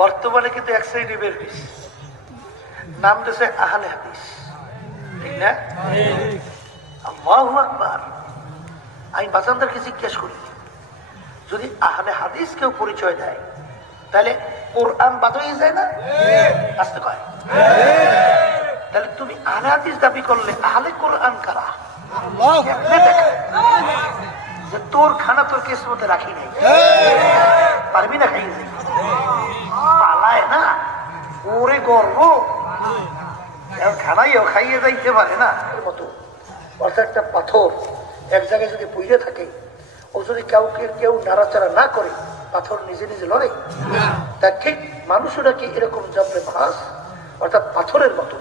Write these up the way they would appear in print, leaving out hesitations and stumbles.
বর্তমানে কিন্তু এক সাইডে বের হয়েছে, নাম দিয়েছে আহলে হাদিস, ঠিক না? আল্লাহু আকবার। আমি বাজানদেরকে জিজ্ঞেস করি, যদি আহলে হাদিস কেউ পরিচয় দেয় তাহলে কোরআন বাদ হয়ে যায় না? আসতে কয়। তাহলে তুমি আহলে হাদিস দাবি করলে আহলে কোরআন কারা? যে তোর খানা তোর কিসমতে রাখি নাই, পারবি না খাই পালায় না, ওরে গর্ব খানাইও খাইয়ে যাইতে পারে না মতো। অর্থাৎ একটা পাথর এক জায়গায় যদি পুড়ে থাকে, ও যদি কাউকে কেউ নাড়াচাড়া না করে, পাথর নিজে নিজে লড়ে। তা ঠিক মানুষরা কি এরকম জবরে মাস, অর্থাৎ পাথরের মতো।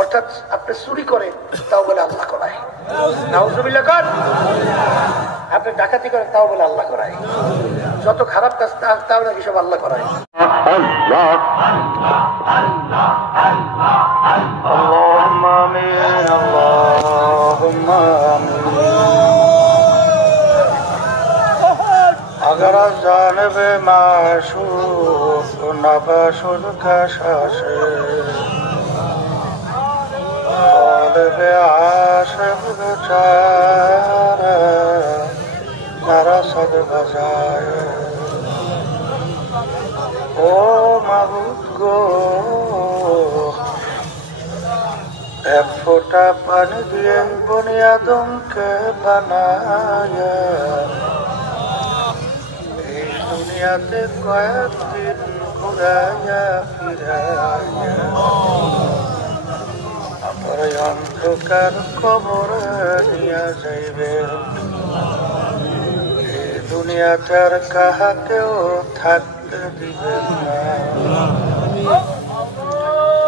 অর্থাৎ আপনি চুরি করেন তাও বলে আল্লাহ করায়, নাউজুবিল্লাহ কর। আপনি ডাকাতি করেন তাও বলে আল্লাহ করায়, যত খারাপ কাজ তাও নাকি সব আল্লাহ করায়। अगर जानबे माशूक नबाशुल कशाशे qalbe aşık beçare narasad bazaye o mabud go এক ফোঁটা পানি দিয়ে বুনিয়াদমকে বানায়া এই দুনিয়াতে কয়েকদিন ঘুরাইয়া ফিরাইয়া আমার অন্ধকার কবরে নিয়া যাইবে। এই দুনিয়াতে আর কাহাকেও থাকতে দিবেন না।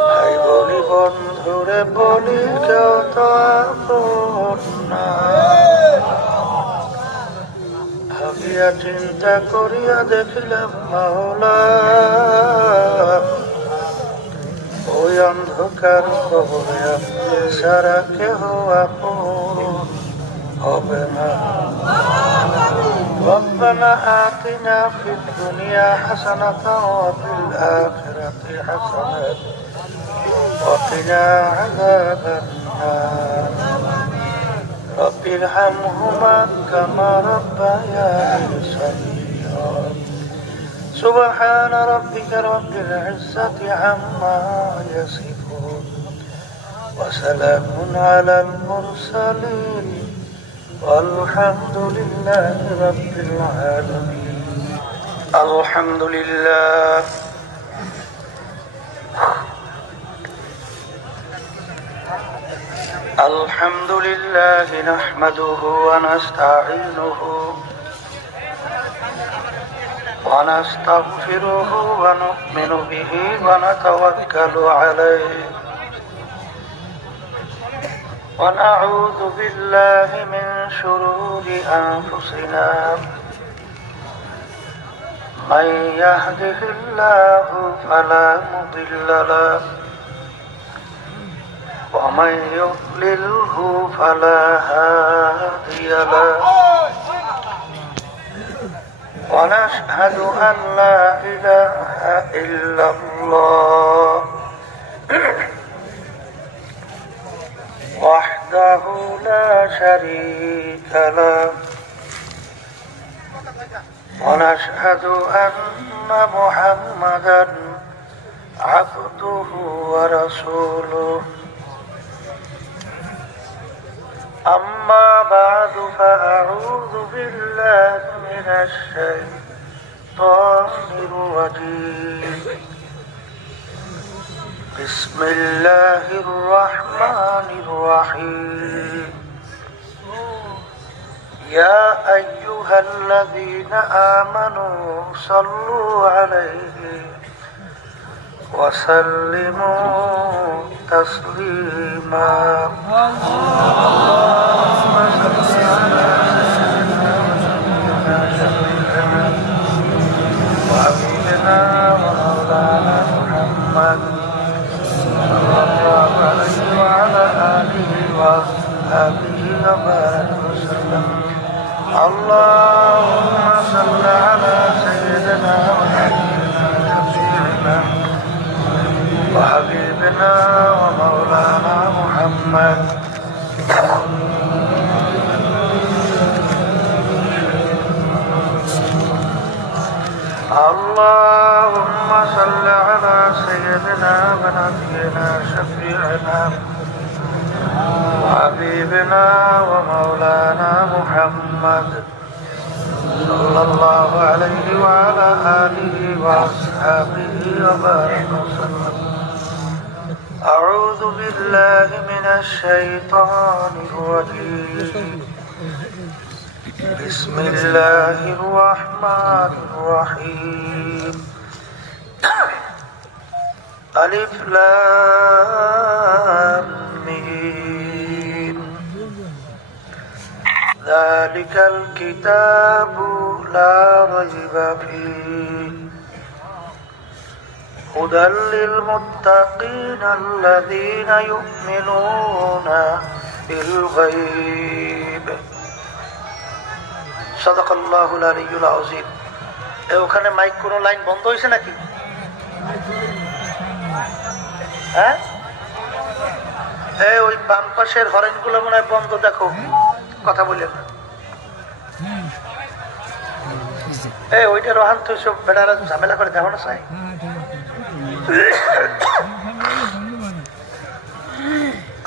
ভাই বলি বন্ধুরে বলি কেউ তো আপন না। ভাবিয়া চিন্তা করিয়া দেখিলাম মাওলা, ওই অন্ধকার কবরে আপনি সারা কেহ আপন হবে না। ربنا آتنا في الدنيا حسنة وفي الآخرة حسنة وقنا عذاب النار رب ارحمهما كما ربياني صغيرا سبحان ربك رب العزة عما يصفون وسلام على المرسلين والحمد لله رب العالمين. الحمد لله الحمد لله نحمده ونستعينه ونستغفره ونؤمن به ونتوكل عليه ونعوذ بالله من شرور أنفسنا من يهده الله فلا مضل له ومن يضلله فلا هادي له ونشهد أن لا إله إلا الله وحده لا شريك له ونشهد أن محمدا عبده ورسوله. أما بعد فأعوذ بالله من الشيطان الرجيم. بسم الله الرحمن الرحيم. يا أيها الذين آمنوا صلوا عليه وسلموا تسليما. اللهم صل على سيدنا وحبيبنا ومولانا محمد صلى الله عليه وعلى آله وصحبه وبارك وسلم. اللهم صل على سيدنا محمد اللهم صل على سيدنا ونبينا شفيعنا وحبيبنا ومولانا محمد صلى الله عليه وعلى آله وأصحابه وبارك وسلم. أعوذ بالله من الشيطان الرجيم. بسم الله الرحمن الرحيم. ألف لام ميم. ذلك الكتاب لا ريب فيه هدى للمتقين الذين يؤمنون بالغيب. সাদাকাল্লাহুল আলিয়্যুল আযীম। ওখানে মাইক কোন লাইন বন্ধ হয়েছে নাকি? হ্যাঁ, ওই বাম পাশের হরেন গুলো মনে হয় বন্ধ, দেখো কথা বললেন না। ওইটা রোহান তো সব বেড়ারা ঝামেলা করে দেখো না চাই।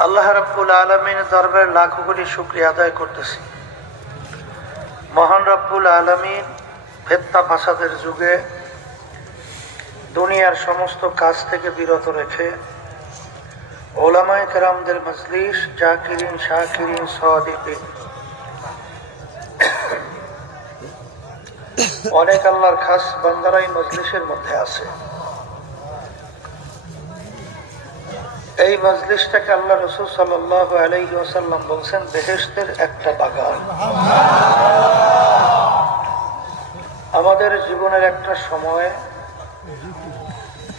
আল্লাহ রাব্বুল আলামিনের দরবারে লাখো কোটি শুকরিয়া আদায় করতেছি। মহান রব্বুল আলামিন ফিতনা ফাসাদের যুগে দুনিয়ার সমস্ত কাজ থেকে বিরত রেখে উলামায়ে কেরামদের মজলিস, জাকিরিন, শাকিরিন, সাদিকিন, অনেক আল্লাহর খাস বান্দারাই মজলিসের মধ্যে আছে। এই মজলিসটাকে আল্লাহ রাসূল সাল্লাল্লাহু আলাইহি ওয়াসাল্লাম বলছেন বেহেশতের একটা বাগান। আমাদের জীবনের একটা সময়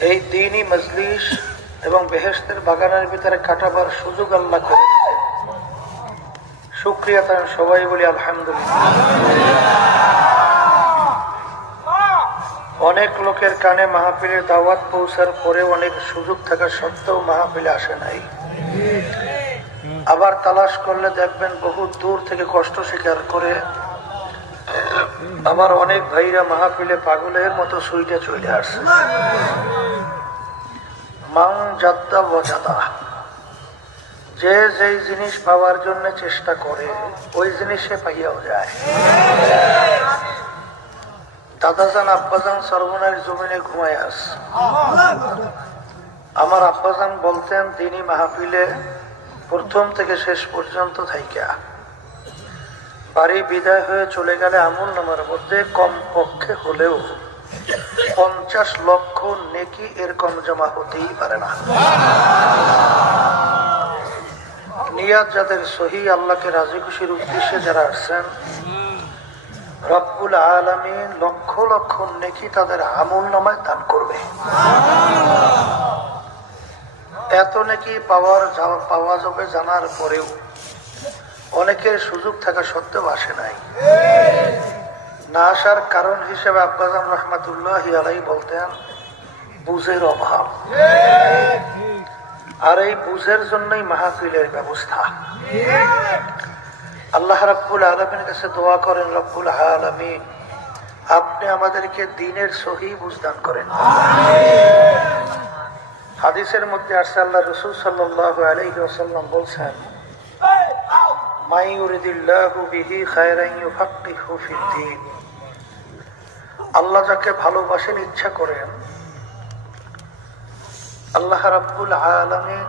এই দ্বীনি মজলিস এবং বেহেশতের বাগানের ভিতরে কাটাবার সুযোগ আল্লাহ করেছে। শুকরিয়া তার সবাই বলি আলহামদুলিল্লাহ। অনেক লোকের কানে মাহফিলের দাওয়াত পৌঁছার পরে অনেক সুযোগ থাকা সত্ত্বেও মাহফিলে আসে নাই। আবার তালাশ করলে দেখবেন বহু দূর থেকে কষ্ট স্বীকার করে আমার অনেক ভাইরা মাহফিলে পাগলের মতো সুইটে চলে আসছে। মাং জাদ্দা ওয়াজাদা, যে যেই জিনিস পাওয়ার জন্য চেষ্টা করে ওই জিনিসে পাইয়াও যায়। দাদাজান আব্বাজান সর্বনার জমিনে ঘুমায় আস। আমার আব্বাজান বলতেন তিনি মাহফিলে প্রথম থেকে শেষ পর্যন্ত থাইকা বাড়ি বিদায় হয়ে চলে গেলে আমল নামার মধ্যে কম পক্ষে হলেও 50 লক্ষ নেকি এর কম জমা হতেই পারে না। নিয়াত যাদের সহি, আল্লাহকে রাজি খুশির উদ্দেশ্যে যারা আসছেন, রব্বুল আলামিন লক্ষ লক্ষ নেকি তাদের আমল নামায় দান করবে। এত নেকি পাওয়া যাবে জানার পরেও অনেকের সুযোগ থাকা সত্ত্বেও আসে নাই। না আসার কারণ হিসেবে আব্বাজান রহমাতুল্লাহি আলাইহি বলতেন বুঝের অভাব। আর এই বুঝের জন্যই মাহফিলের ব্যবস্থা। আল্লাহ রাব্বুল আলামিনের কাছে দোয়া করেন, রব্বুল আলামিন আপনি আমাদেরকে দ্বীনের সহি বুঝ দান করেন। হাদিসের মধ্যে আসছে আল্লাহ রাসূল সাল্লাল্লাহু আলাইহি ওয়াসাল্লাম বলছেন, মা ইউরিদিল্লাহু বিহি খায়রান ইউফাক্কিহু ফিদ্দীন। আল্লাহ যাকে ভালোবাসেন, ইচ্ছা করেন, আল্লাহ রাব্বুল আলামিন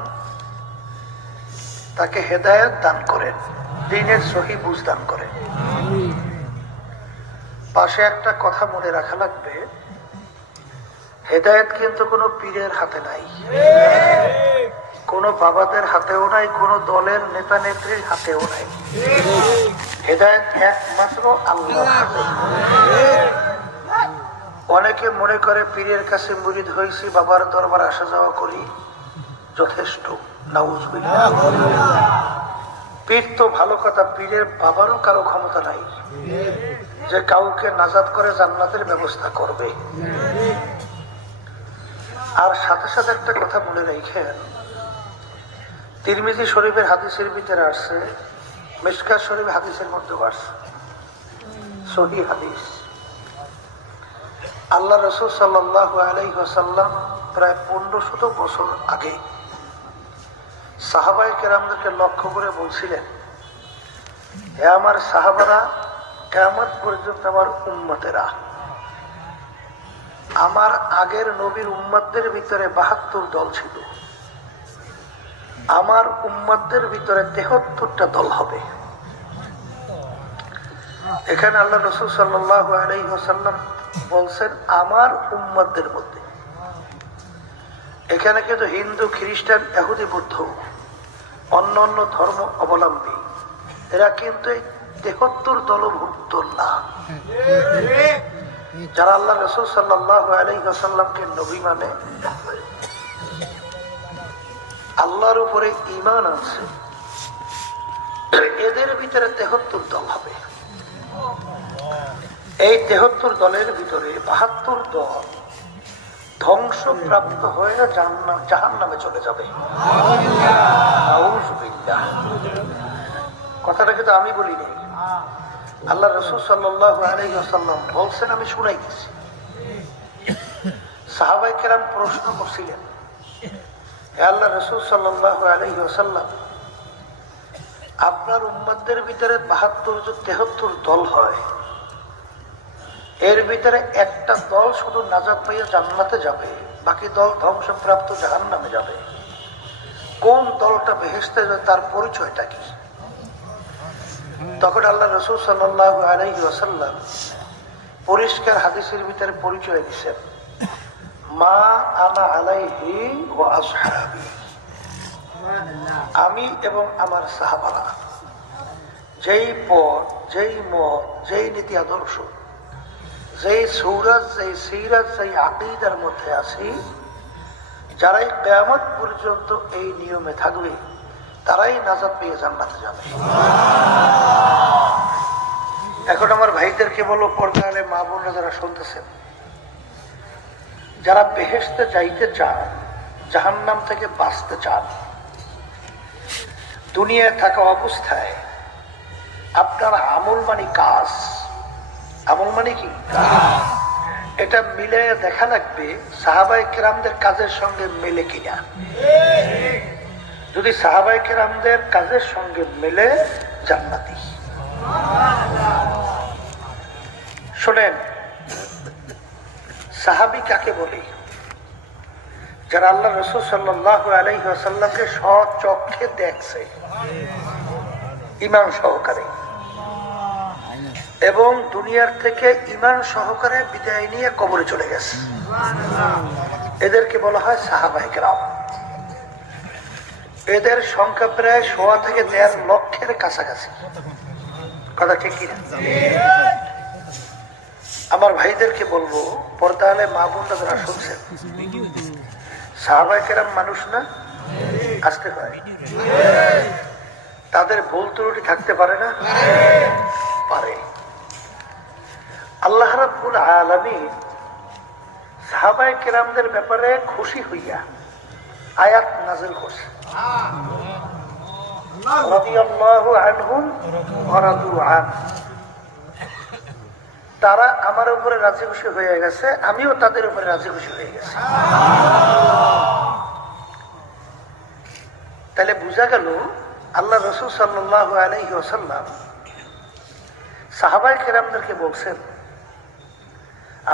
তাকে হেদায়েত দান করেন, দ্বীনের সহি বুঝ দান করেন। পাশে একটা কথা মনে রাখা লাগবে, হেদায়েত কিন্তু কোনো পীরের হাতে নাই, কোনো বাবাদের হাতেও নাই, কোনো দলের নেতা নেত্রীর হাতেও নাই। হেদায়েত একমাত্র আল্লাহর হাতে। অনেকে মনে করে পীরের কাছে মুরিদ হয়েছি, বাবার দরবার আসা যাওয়া করি, যথেষ্ট। নাউজুবিল্লাহ। পীর তো ভালো কথা, পীরের বাবারও কারো ক্ষমতা নাই যে কাউকে নাজাত করে জান্নাতের ব্যবস্থা করবে। আর সাথে সাথে একটা কথা মনে রাখেন, তিরমিজি শরীফের হাদিসের ভিতরে আসছে, মিশকাত শরীফ হাদিসের মধ্যে আসছে, সহিহ হাদিস। আল্লাহ রাসূল সাল্লাল্লাহু আলাইহি ওয়াসাল্লাম প্রায় 1500 বছর আগে সাহাবায়ে কেরামদেরকে লক্ষ্য করে বলছিলেন, হে আমার সাহাবারা, কিয়ামত পর্যন্ত আমার উম্মতেরা, আমার আগের নবীর উম্মতদের ভিতরে 72 দল ছিল, আমার উম্মতদের ভিতরে 73টা দল হবে। এখানে আল্লাহ রাসূল সাল্লাল্লাহু আলাইহি ওয়াসাল্লাম বলছেন আমার উম্মতদের মধ্যে। এখানে কিন্তু হিন্দু, খ্রিস্টান, ইহুদি, বৌদ্ধ, অন্য অন্য ধর্ম অবলম্বী এরা কিন্তু এই 73 দলভুক্ত না। যারা আল্লাহ রাসূল সাল্লাল্লাহু আলাইহি ওয়াসাল্লামকে নবী মানে, আল্লাহর উপরে ঈমান আছে, এদের ভিতরে 73 দল হবে। এই 73 দলের ভিতরে 72 দল ধ্বংসপ্রাপ্ত হয়ে জাহান্নামে চলে যাবে। নাউযুবিল্লাহ। কথাটা কিন্তু আমি বলি নাই, আল্লাহ রাসূল সাল্লাল্লাহু আলাইহি ওয়াসাল্লাম বলছেন, আমি শুনাইতেছি। সাহাবায়ে কেরাম প্রশ্ন করছিলেন, হে আল্লাহ রাসূল সাল্লাল্লাহু আলাইহি ওয়াসাল্লাম, আপনার উম্মতদের ভিতরে 73 দল হয়, এর ভিতরে একটা দল শুধু নাজাত পাইয়া জান্নাতে যাবে, বাকি দল ধ্বংসপ্রাপ্ত জাহান্নামে যাবে, কোন দলটা বেহেশতে যায় তার পরিচয়টা কি? তখন আল্লাহ রাসূল সাল্লাল্লাহু আলাইহি ওয়াসাল্লাম পরিষ্কার হাদিসের ভিতরে পরিচয় দিয়েছেন, মা আনা আলাইহি ওয়া আসহাবি, আমি এবং আমার সাহাবারা যেই পথ, যেই মত, যেই নীতি আদর্শ, যেই সূরাত, যেই সিরাত, যেই আকীদার মধ্যে আছি, যারাই কিয়ামত পর্যন্ত এই নিয়মে থাকবে তারাই নাজাত পেয়ে জান্নাতে যাবে। এখন আমার ভাইদেরকে বলো, পর্দারে মা বোনরা যারা শুনতেছেন, যারা বেহেশতে যাইতে চান, জাহান্নাম থেকে বাঁচতে চান, দুনিয়ায় থাকা অবস্থায় আপনার আমল মানে কাজ, আমল মানে কি, এটা মিলে দেখা লাগবে সাহাবায়ে কেরামদের কাজের সঙ্গে মেলে কিনা। যদি সাহাবায়ে কেরামদের কাজের সঙ্গে মেলে, জান্নাতি। শোনেন, সাহাবী কাকে বলে? যারা আল্লাহ রাসূল সাল্লাল্লাহু আলাইহি ওয়াসাল্লামকে স্বচক্ষে দেখছে ঈমান সহকারে, এবং দুনিয়ার থেকে ঈমান সহকারে বিদায় নিয়ে কবরে চলে গেছে, এদেরকে বলা হয় সাহাবায়ে কেরাম। এদের সংখ্যা প্রায় 1.5 থেকে 1.5 লক্ষের কাছাকাছি। কথা ঠিক কিনা? আমার ভাইদেরকে বলবো, পর্দালে মা বোনরা যারা শুনছেন, সাহাবায়ে কেরাম মানুষ না? আসতে পারে, তাদের ভুল ত্রুটি থাকতে পারে না? পারে। আল্লাহ রাব্বুল আলামিন সাহাবায়ে কেরামদের ব্যাপারে খুশি হইয়া আয়াত নাযিল করছে, রাদিয়াল্লাহু আনহুম ওয়া রাদু আন, তারা আমার উপরে রাজি খুশি হয়ে গেছে, আমিও তাদের উপরে রাজি খুশি হয়ে গেছি। তাহলে বোঝা গেল আল্লাহ রাসূল সাল্লাল্লাহু আলাইহি ওয়াসাল্লাম সাহাবায়ে কেরামদেরকে বলছেন,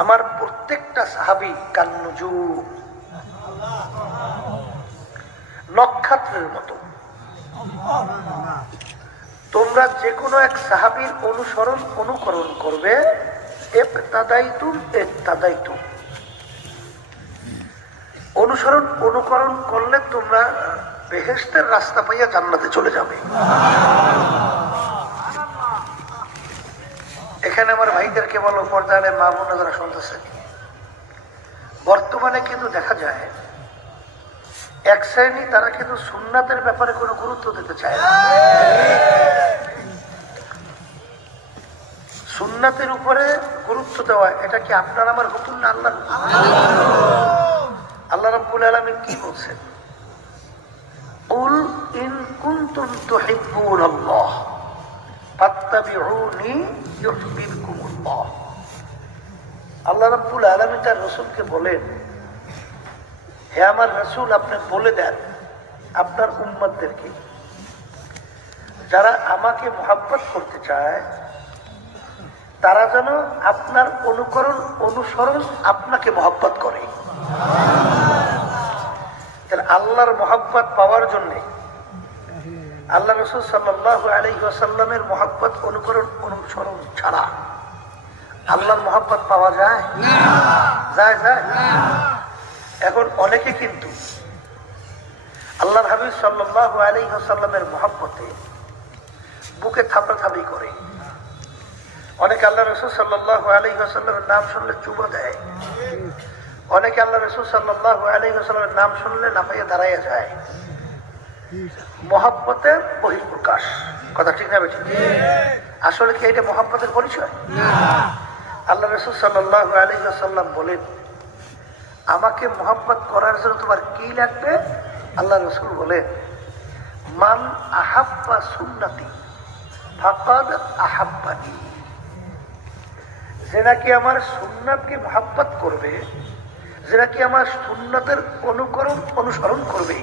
আমার প্রত্যেকটা সাহাবী কান্নুজুম, নক্ষত্রের মতো। তোমরা যে কোনো এক সাহাবীর অনুসরণ, অনুকরণ করবে, ইক্তাদাইতুম, অনুসরণ অনুকরণ করলে তোমরা বেহেশতের রাস্তা পাইয়া জান্নাতে চলে যাবে। এখানে আমার ভাইদেরকে বলো, পর্দায় মা বোনরা যারা শুনতেছেন, বর্তমানে কিন্তু দেখা যায় এক শ্রেণী তারা কিন্তু সুন্নাতের ব্যাপারে কোনো গুরুত্ব দিতে চায় না। সুন্নাতের উপরে গুরুত্ব দেওয়া, এটা কি আপনার আমার হুকুম না আল্লাহ? আল্লাহ রাব্বুল আলামিন কি বলছেন? কুল ইন কুনতুম তুহিব্বুনাল্লাহ ফাত্তাবিউনি ইউহিব্বুকুমুল্লাহ। আল্লাহ রাব্বুল আলামিন তার রাসূলকে বলেন, হে আমার রাসূল, আপনি বলে দেন আপনার উম্মতদেরকে, যারা আমাকে মুহাব্বত করতে চায় তারা যেন আপনার অনুসরণ আপনাকে মুহাব্বত করে। আল্লাহর মুহাব্বত পাওয়ার জন্য আল্লাহ রাসূল সাল্লাল্লাহু আলাইহি ওয়াসাল্লামের মুহাব্বত অনুসরণ ছাড়া আল্লাহর মুহাব্বত পাওয়া যায় যায়। এখন অনেকে কিন্তু আল্লাহর হাবিব সাল্লাল্লাহু আলাইহি ওয়াসাল্লামের মুহাব্বতে বুকে থাপড়াথাপড়ি করে। অনেকে আল্লাহ রাসূল সাল্লাল্লাহু আলাইহি ওয়াসাল্লামের নাম শুনলে চুমো দেয়। অনেকে আল্লাহ রাসূল সাল্লাল্লাহু আলাইহি ওয়াসাল্লামের নাম শুনলে লাফাইয়া দাঁড়াইয়া যায়। মুহাব্বতের বহিঃপ্রকাশ, কথা ঠিক না বেঠিক? আসলে কি এটা মুহাব্বতের পরিচয়? আল্লাহ রাসূল সাল্লাল্লাহু আলাইহি ওয়াসাল্লাম বলেন, আমাকে মুহাব্বত করার জন্য তোমার কি লাগবে? আল্লাহ রাসূল বলেন, মান আহাব্বা সুন্নতি ফাকাদ আহাব্বানি। যে নাকি আমার সুন্নাতকে মুহাব্বত করবে, যে নাকি আমার সুন্নাতের অনুসরণ করবে,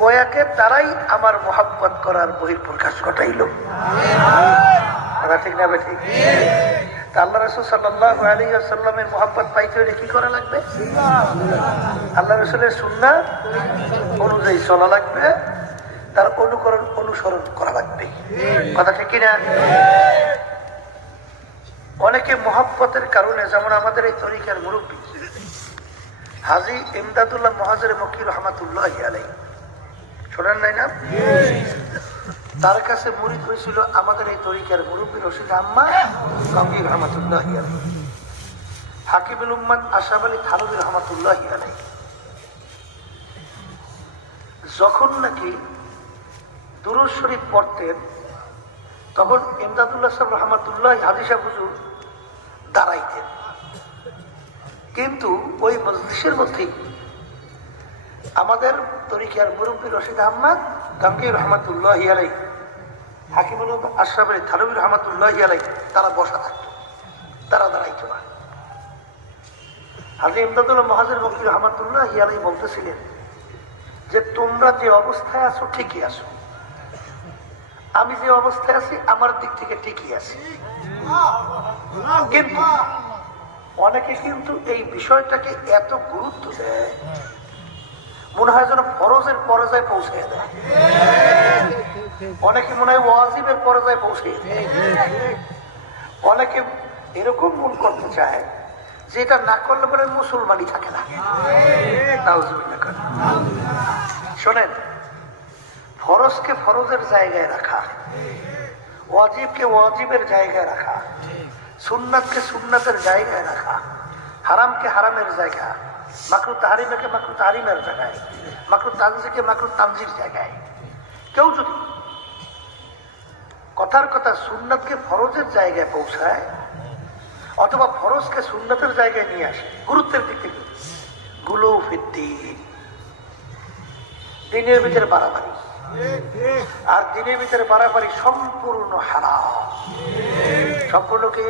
গোয়াকে তারাই আমার মুহাব্বত করার বহিঃপ্রকাশ ঘটাইল। কথা ঠিক না বেঠিক? তা আল্লাহ রাসূল সাল্লাল্লাহু আলাইহি ওয়াসাল্লামের মুহাব্বত পাইতে হলে কি করা লাগবে? আল্লাহ রাসূলের সুন্নাত অনুযায়ী চলা লাগবে, তার অনুসরণ করা লাগবে। কথা ঠিক কিনা? অনেকে মুহাব্বতের কারণে, যেমন আমাদের এই তরিকার মুরব্বী হাজী ইমদাদুল্লাহ মুহাজির মক্কি রাহমাতুল্লাহি আলাইহি, শোনেন নাই না? তার কাছে মুরিদ হয়েছিল আমাদের এই তরিকার মুরব্বী রশিদ আম্মা কামী রাহমাতুল্লাহি আলাইহি, হাকিমুল উম্মাত আশরাফ আলী থানভী রাহমাতুল্লাহি আলাইহি। যখন নাকি দুরূদ শরীফ পড়তেন তখন ইমদাদুল্লাহ সাহেব রহমাতুল্লাহ হাজী সাহেব হুজুর দাঁড়াইতেন, কিন্তু ওই মজলিসের মধ্যেই আমাদের তরিকার মুরব্বী রশিদ আহমদ গাঙ্গী রহমাতুল্লাহি আলাইহি, হাকিমুল আশরাফ আলী থানভী রহমাতুল্লাহি আলাইহি, তারা বসা থাকতো, তারা দাঁড়াইতো না। হাজী ইমদাদুল্লাহ মুহাজির মক্কি রহমাতুল্লাহি আলাইহি বলতেছিলেন যে, তোমরা যে অবস্থায় আছো ঠিকই আছো, আমি যে অবস্থায় আছি আমার দিক থেকে ঠিকই আছি, কিন্তু অনেকে কিন্তু এই বিষয়টাকে এত গুরুত্ব দেয়, মনে হয় যেন ফরজের পর্যায়ে পৌঁছে দেয়। অনেকে মনে হয় ওয়াজিবের পর্যায়ে পৌঁছে দেয়। অনেকে এরকম মন করতে চায় যে এটা না করলে পরে মুসলমানই থাকে না। শোনেন, ফরজকে ফরজের জায়গায় রাখা, ওয়াজিবকে ওয়াজিবের জায়গায় রাখা, সুন্নাতকে সুন্নাতের জায়গায় রাখা, হারামকে হারামের জায়গা, মাকরুহ তাহরিমকে মাকরুহ তাহরিমের জায়গায়, মাকরুহ তানজিহকে মাকরুহ তানজিহর জায়গায়। কেউ যদি কথার কথা সুন্নাতকে ফরজের জায়গায় পৌঁছায় অথবা ফরজকে সুন্নাতের জায়গায় নিয়ে আসে, গুরুত্বের দিক থেকে গুলো ফিদ্দিন, দিনের ভিতরে বাড়াবাড়ি, আর দিনের ভিতরে বাড়াবাড়ি সম্পূর্ণ হারাম। সম্পূর্ণ কি?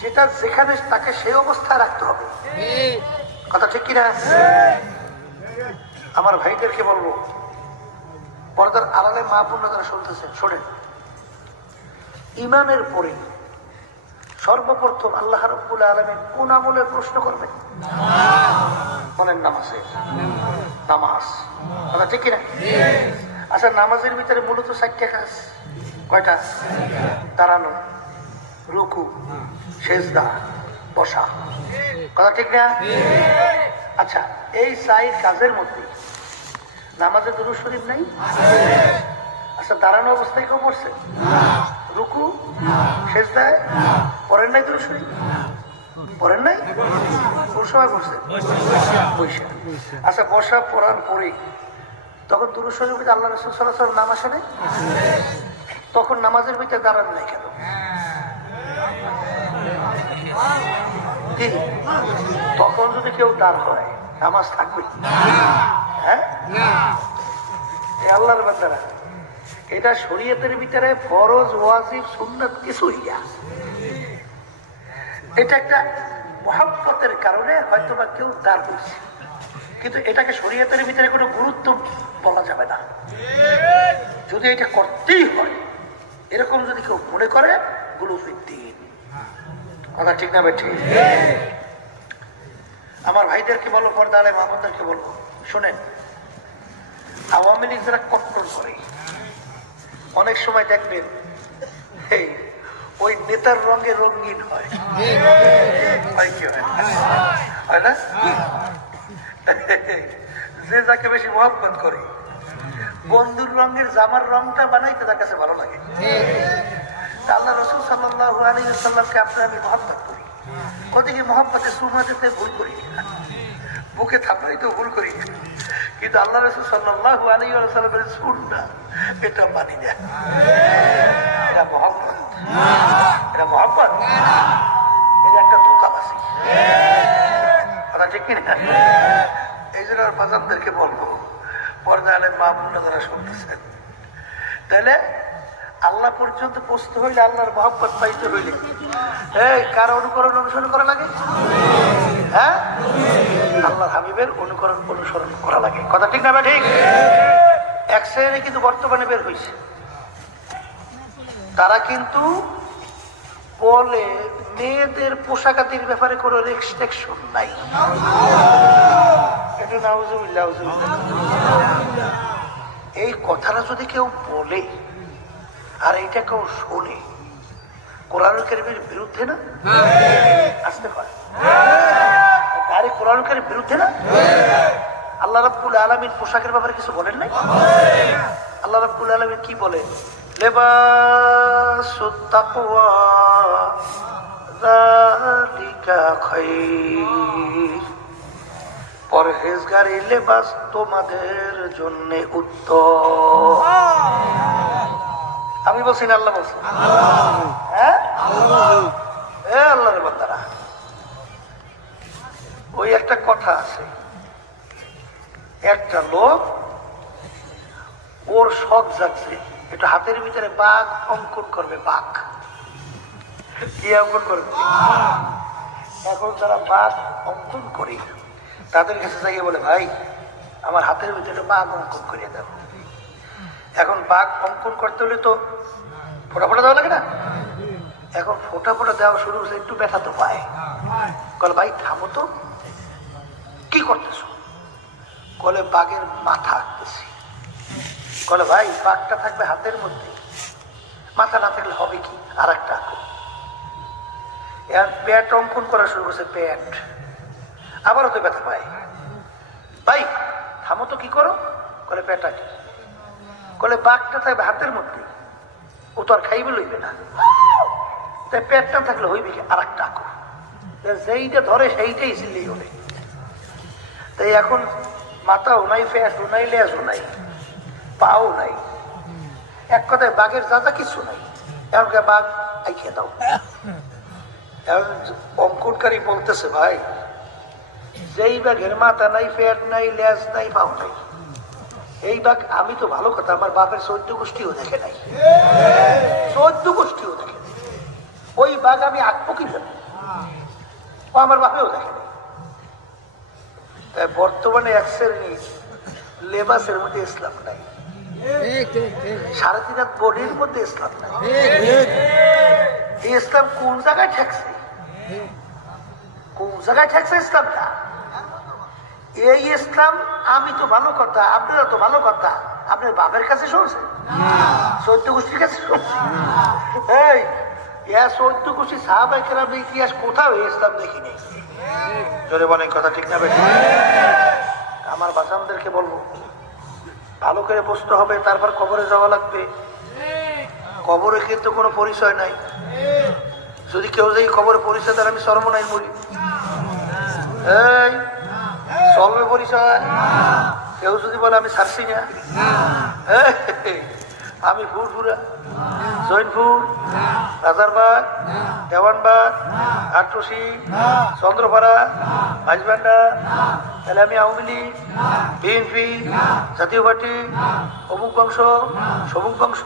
যেটা যেখানে তাকে সেই অবস্থায় রাখতে হবে। কথা ঠিক কিনা? আমার ভাইদেরকে বলবো, পর্দার আড়ালে মা বোনরা যারা শুনতেছেন, শোনেন, ঈমানের পরে সর্বপ্রথম আল্লাহ রাব্বুল আলামিন কোন আমলের প্রশ্ন করবেন? বলেন নামাজের। নামাজ, কথা ঠিক কিনা? আচ্ছা, নামাজের ভিতরে মূলত 4টা কাজ। কয়টা? দাঁড়ানো, রুকু, সেজদা, বসা, কথা ঠিক না? আচ্ছা, এই 4 কাজের মধ্যে নামাজে দুরূদ শরীফ নাই? আচ্ছা, দাঁড়ানো অবস্থায় কেউ পড়ছে? রুকু, সেজদায় পড়েন নাই দুরূদ শরীফ? পড়েন নাই? কোন সময় পড়ছে? বসে। আচ্ছা, বসা পড়ার পরে তখন দুরূদ শরীফ আল্লাহ রাসূল সাল্লাল্লাহু আলাইহি ওয়াসাল্লাম নাম আসে নাই? তখন নামাজের ভিতরে দাঁড়ান নাই কেন? তখন যদি কেউ দাঁড় হয় নামাজ থাকবে? হ্যাঁ, আল্লাহর বান্দারা, এটা শরীয়তের ভিতরে ফরজ, ওয়াজিব, সুন্নাত কিছুই না। এটা একটা মহব্বতের কারণে হয়তো বা কেউ দাঁড় করছে, কিন্তু এটাকে শরীয়তের ভিতরে কোনো গুরুত্ব বলা যাবে না। যদি এটা করতেই হয় এরকম যদি কেউ মনে করে গুলুফিদ্দিন, কথা ঠিক না বেঠিক? আমার ভাইদেরকে বলো, পর্দা আলে মাহমুদদেরকে বলবো, শোনেন, আওয়ামী লীগ যারা কট্টর করে অনেক সময় দেখবেন ওই নেতার রঙে রঙিন হয়, কি হয় না? যে যাকে বেশি মহব্বত করে বন্ধুর রঙের জামার রংটা বানাইতে তার কাছে ভালো লাগে। আল্লাহ রাসূল সাল্লাল্লাহু আলাইহি ওয়াসাল্লামকে আমি মহব্বত করি, কদিকে মহব্বতে সুন্নাতে ভুল করি, বুকে থাপড়াই তো ভুল করি, কিন্তু আল্লাহ রাসূল সাল্লাল্লাহু আলাইহি ওয়াসাল্লামের সুন্নাহ এটা মানি না। এটা মহব্বত, এটা মহব্বত, এটা একটা ধোঁকাবাজি, কথা ঠিক কিনা? এই জন্য বাজারদেরকে বলবো, পর্দা আলেম মাহমুদরা যারা শুনতেছেন, তাহলে আল্লাহ পর্যন্ত পৌঁছতে হইলে, আল্লাহর মহব্বত পাইতে হইলে কার অনুকরণ অনুসরণ করা লাগে? হ্যাঁ, আল্লাহর হাবিবের অনুসরণ করা লাগে, কথা ঠিক না? ঠিক। এক শ্রেণী কিন্তু বর্তমানে বের হয়েছে, তারা কিন্তু বলে মেয়েদের পোশাকাতির ব্যাপারে কোনো রেস্ট্রিকশন নাই। এটা নাউজুবিল্লাহ। এই কথাটা যদি কেউ বলে আর এইটা কেউ শোনে, কোরআনুল কারীমের বিরুদ্ধে না? আসতে পারে আরে কোরআনুল কারীমের বিরুদ্ধে না? আল্লাহ রাব্বুল আলামিন পোশাকের ব্যাপারে কিছু বলেন নাই? আল্লাহ রাব্বুল আলামিন কি বলে? লিবাসুত তাকওয়া যালিকা খায়র, পরহেজগারি লেবাস তোমাদের জন্য উত্তম। আমি বলছি না, আল্লাহ বলছি? হ্যাঁ, আল্লাহর বান্দারা, ওই একটা কথা আছে, একটা লোক ওর শখ জাগছে, এটা হাতের ভিতরে বাঘ অঙ্কন করবে। বাঘ কি অঙ্কন করবে? এখন যারা বাঘ অঙ্কন করে তাদের কাছে যাইয়ে বলে, ভাই আমার হাতের ভিতরে বাঘ অঙ্কন করিয়ে দাও। এখন বাঘ অঙ্কন করতে হলে তো ফোটা ফোটা দেওয়া লাগে না? এখন ফোটা ফোটা দেওয়া শুরু হচ্ছে, একটু ব্যথা তো পায়। বলে, ভাই থামো তো, কি করতেছো? বলে, বাঘের মাথা আঁকতেছি। বলে, ভাই বাঘটা থাকবে হাতের মধ্যে, মাথা না থাকলে হবে কি? আর একটা আঁকো। পেট অঙ্কন করা শুরু করছে, পেট, আবারও তো ব্যথা পায়। ভাই থামো তো, কি করো? বলে, পেট আঁকি। বলে, বাঘটা থাকবে হাতের মধ্যে, ও তো আর খাইবে লইবে না, তাই পেটটা থাকলে হইবে কি? আর একটা আঁকো। যেইটা ধরে সেইটাই সিলেই হবে। তাই এখন মাথাও নাই, পেটও নাই, লেজও নাই, পাও নাই, এক কথায় বাঘের যা কিছু নাই। এমনকি বাঘ আইকে দাও। অঙ্কনকারী বলতেছে, ভাই যেই বাঘের মাথা নাই, পেট নাই, লেজ নাই, পাও নাই, এই বাঘ আমি তো ভালো কথা, আমার বাপের 14 গোষ্ঠীও দেখে নাই, 14 গোষ্ঠীও দেখে নাই, ওই বাঘ আমি আঁকবো কি জানি? ও আমার বাপেও দেখে নাই। তাই বর্তমানে এক শ্রেণীর লেবাসের মধ্যে ইসলাম নাই, 3.5 হাত বডির মধ্যে ইসলাম নাই। এই ইসলাম কোন জায়গায় ঠেকছে? কোন জায়গায় ঠেকছে ইসলামটা? এই ইসলাম আমি তো ভালো কথা, আপনারা তো ভালো কথা, আপনার বাপের কাছে শুনছেন, 14 গোষ্ঠীর কাছে শুনছেন? এই 14 গোষ্ঠী সাহাবায়ে কেরামের ইতিহাস কোথাও এই ইসলাম দেখি নেই। জোরে বলেন, কথা ঠিক না? আমার বাচ্চাদেরকে বলবো, ভালো করে বসতে হবে, তারপর কবরে যাওয়া লাগবে। কবরে কিন্তু কোনো পরিচয় নাই। যদি কেউ যাই কবরে পরিচয় দেয়, আমি সর্বনাই মরি। এই চলবে পরিচয়? কেউ যদি বলে আমি ছাড়ছি না, আমি ফুরফুরা, জৈনপুর, রাজারবাগ, দেওয়ানবাগ, আটরশি, চন্দ্রপাড়া, আসবেন না? তাহলে আমি আওয়ামী লীগ, বিএনপি, জাতীয় পার্টি, অমুক বংশ, সমুক বংশ,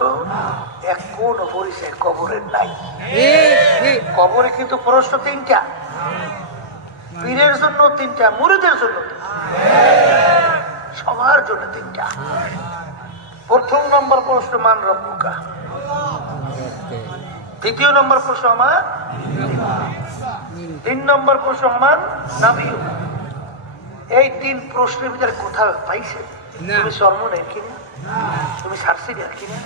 এক কোন পরিচয় কবরের নাই। কবরে কিন্তু প্রশ্ন তিনটা, পীরের জন্য তিনটা, মুরিদের জন্য সবার জন্য তিনটা। প্রথম নম্বর প্রশ্ন মান রব্বুকা, দ্বিতীয় নম্বর প্রশ্ন আমার, 3 নম্বর প্রশ্ন আমার নাবী। এই 3 প্রশ্নের ভিতরে কোথাও পাইছে তুমি চরমনের কিনা, তুমি সার্সিডিয়ার কিনা,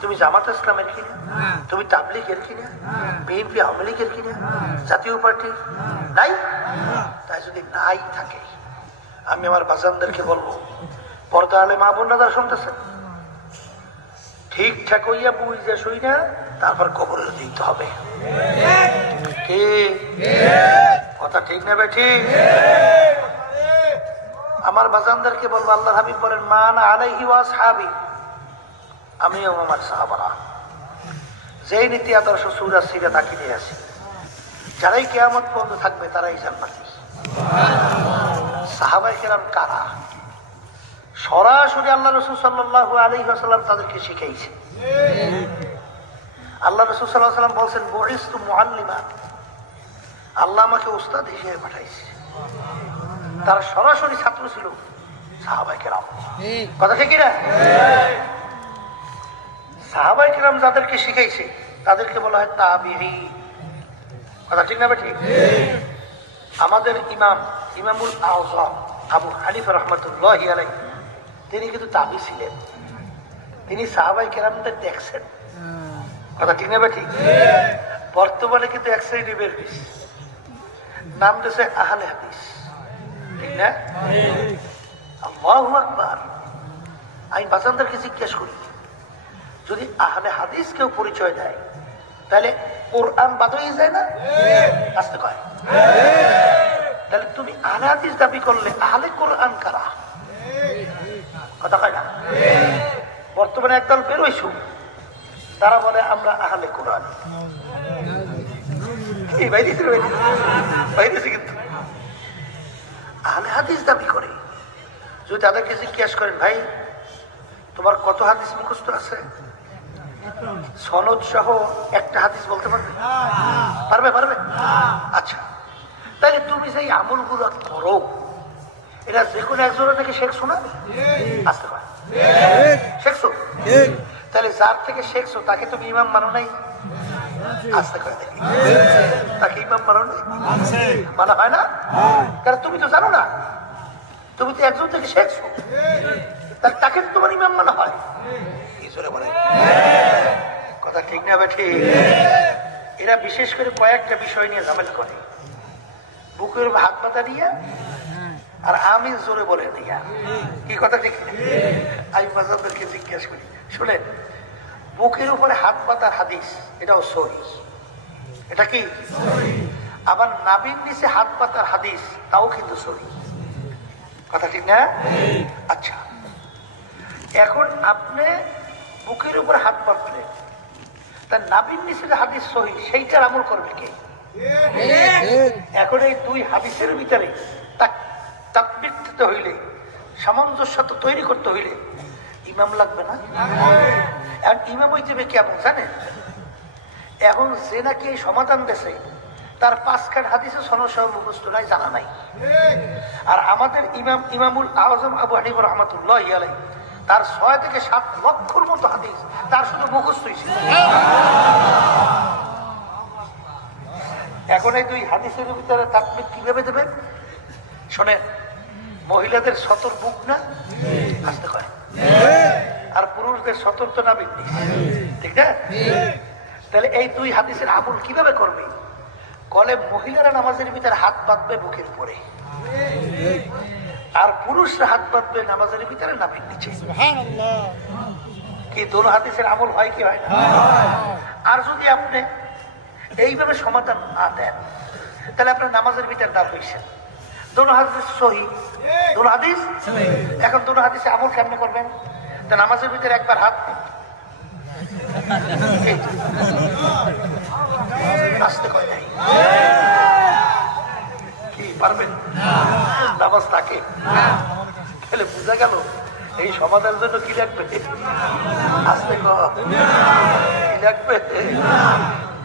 তুমি জামাত ইসলামের কিনা, তুমি তাবলিগের কিনা, বিএনপি আওয়ামী লীগের কিনা, জাতীয় পার্টি নাই? তাই যদি নাই থাকে আমি আমার বাজানদেরকে বলবো, পর্দা আলে মা বোনরা শুনতেছেন, ঠিকঠাক হইয়া বুঝে শুই না তারপর কবরে দিতে হবে। কি কথা ঠিক না ভাই? ঠিক। আমার বাজানদেরকে বলবো, আল্লাহর হাবিব বলেন মান আলাইহি ওয়া আসহাবি, আমিও আমার সাহাবারা যেই নীতি আদর্শ সূরা সিরাত তাকিয়ে আছে, যারাই কিয়ামত পর্যন্ত থাকবে তারাই জান্নাতি। সাহাবায়ে কেরাম কারা? সরাসরি আল্লাহ রাসূল সাল্লাল্লাহু আলাইহি ওয়াসাল্লাম তাদেরকে শিখাইছে। আল্লাহ রাসূল সাল্লাল্লাহু আলাইহি ওয়াসাল্লাম বলছেন বুইস্তু মুআল্লিমা, আল্লাহ আমাকে উস্তাদ হিসেবে পাঠাইছে। তারা সরাসরি ছাত্র ছিল সাহাবায়ে কেরাম। কথা ঠিক না? সাহাবায়ে কেরাম যাদেরকে শিখাইছে তাদেরকে বলা হয় তাবিঈন। কথা ঠিক না? ঠিক। আমাদের ইমামুল আযম আবু হানিফা রাহমাতুল্লাহি আলাইহি তিনি কিন্তু তাবি ছিলেন, তিনি সাহাবায়ে কেরামদের দেখছেন। কথা ঠিক না? ঠিক। বর্তমানে কিন্তু এক শ্রেণী বের হয়েছে, নাম দিয়েছে আহলে হাদিস। ঠিক না? আল্লাহু আকবার। আমি বাচ্চাদেরকে জিজ্ঞেস করি, যদি আহলে হাদিস কেউ পরিচয় দেয় তাহলে কোরআন বাদ হয়ে যায় না? আসতে কয়। তাহলে তুমি আহলে হাদিস দাবি করলে আহলে কোরআন কারা? কথা কয় না? বর্তমানে একদল বেরোইছু, তারা বলে আমরা আহলে কোরআন। এই বাইরেছে কিন্তু আহলে হাদিস দাবি করে। যদি তাদেরকে জিজ্ঞেস করেন, ভাই তোমার কত হাদিস মুখস্থ আছে, সনদ সহ একটা হাদিস বলতে পারবে? পারবে? আচ্ছা, তাহলে তুমি যে আমলগুলো করো এটা যে কোনো একজনের থেকে শেখছো না? আসতে পারে শেখছো? তাহলে যার থেকে শেখছো তাকে তুমি ইমাম মানো নাই? আসতে করে দেখি, তাকে ইমাম মানো নাই? মানা হয় না, কারণ তুমি তো জানো না, তুমি তো একজন থেকে শেখছো, তাকে তোমার ইমাম মানা হয়। বলে কথা ঠিক না? ঠিক। এরা বিশেষ করে কয়েকটা বিষয় নিয়ে ঝামেলা করে, বুকের হাত পাতা দিয়া আর আমি জোরে বলে দিয়া। কি কথা ঠিক? আমি বাজারদেরকে জিজ্ঞেস করি, শুনেন, বুকের উপরে হাত পাতার হাদিস এটাও সহিহ, এটা কি? আবার নাভির নিচে হাত পাতার হাদিস তাও কিন্তু সহিহ। কথা ঠিক না? আচ্ছা, এখন আপনি বুকের উপরে হাত পাতলে তার নাভির নিচে যে হাদিস সহিহ সেইটার আমল করবে কে? এখন এই 2 হাদিসের ভিতরে তাকবীর দিতে হইলে, সামঞ্জস্যতা তৈরি করতে হইলে ইমাম লাগবে না? আর ইমাম হইতে হবে কেমন জানেন? এখন যে নাকি এই সমাধান দেশে তার 5 খান হাদিসে সনদ সহ মুখস্থ নাই, জানা নাই। আর আমাদের ইমামুল আযম আবু হানিফা রাহমাতুল্লাহি আলাইহি তার 6 থেকে 7 লক্ষর মতো হাদিস তার শুধু মুখস্থই ছিল। এখন এই 2 হাদিসের ভিতরে তাকবীর কিভাবে দেবেন? শোনেন, মহিলাদের সতর বুক না আসতে কয়, আর পুরুষদের সতর তো নাভির নিচ, ঠিক না? তাহলে এই 2 হাদিসের আমল কিভাবে করবে? কলে মহিলারা নামাজের ভিতরে হাত বাঁধবে বুকের উপরে, আর পুরুষরা হাত বাঁধবে নামাজের ভিতরে নাভির নিচে। কি দোনো হাদিসের আমল হয় কি হয় না? আর যদি আপনি এইভাবে সমাধান না দেন তাহলে আপনার নামাজের ভিতরে না হয়েছেন। দোনো হাদিস সহিহ, দোনো হাদিস। এখন দোনো হাদিসে আমল কেমনে করবেন? তা নামাজের ভিতরে একবার হাত আসতে কয় নাই, কি পারবেন? নামাজ থাকে তাহলে বোঝা গেল এই সমাজের জন্য কি লাগবে? আসতে কি লাগবে?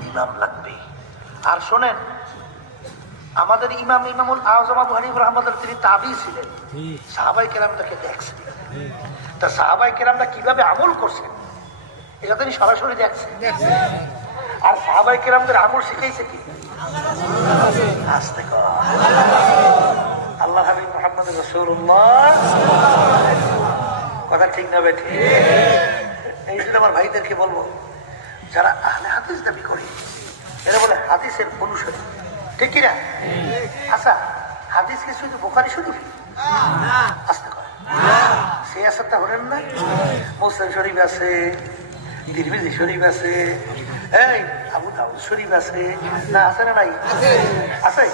ইমাম লাগবে। আর শোনেন, আমাদের ইমামুল আযম আবু হানিফা রাহমাতুল্লাহ তিনি তাবী ছিলেন, সাহাবায়ে কেরামকে দেখছেন, তা সাহাবায়ে কেরামরা কিভাবে আমল করছেন এটা তিনি সরাসরি দেখছেন। আর সাহাবায়ে কেরামদের আমল শিখাইছে কি? আসতে কর আল্লাহ হাবিব মুহাম্মদ রাসূলুল্লাহ। কথা ঠিক না বেঠিক? এই জন্য আমার ভাইদেরকে বলবো, যারা আহলে হাদিস দাবি করে এরা বলে হাদিসের অনুসারী, ঠিক কিনা? আচ্ছা, হাদিস কি শুধু বুখারী শরীফ? আসতে কর সেই আসারটা হলেন না? মুসলিম শরীফ আছে, তিরমিজি শরীফ আছে, এই আবু দাউদ শরীফ আছে, না আছে না নাই? আছে।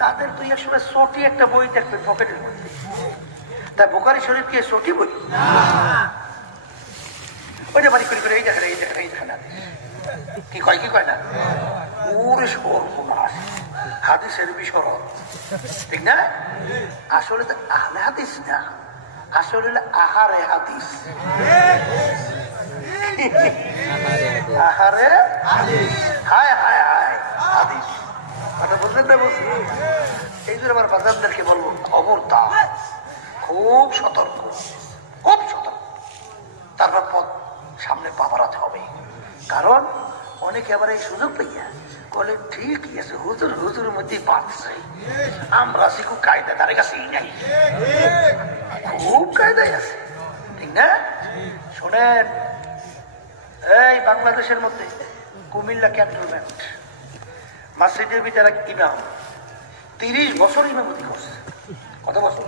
তাদের তুই এক সময় ছোটি একটা বই দেখবে পকেটের মধ্যে, তা বুখারী শরীফ কি ছোটি বই? ওইটা বাড়ি করে করে এই দেখেন এই দেখেন এই দেখেন কি কয় কি কয় না? ওরে সর্বনাশ, হাদিসের বিসরণ, ঠিক না? আসলে তো আহলে হাদিস না, আসলে আহারে হাদিস। আহারে হায় হায় হায় হাদিস, কথা বলছেন না? বলছি এই জন্য আমার বাজারদেরকে বলবো, খবরদার, খুব সতর্ক, খুব সতর্ক। তারপর পথ সামনে পা বাড়াতে হবে। কারণ অনেকে আবার এই সুযোগ পাইয়া বলে ঠিকই আছে, হুজুর হুজুরের মধ্যেই বাঁচছে, আমরা শিখু কায়দা তার কাছেই নাই, খুব কায়দায় আছে, ঠিক না? শোনেন, এই বাংলাদেশের মধ্যে কুমিল্লা ক্যান্টনমেন্ট মসজিদের ভিতরে ইমাম 30 বছর ইমামতি করছে। কত বছর?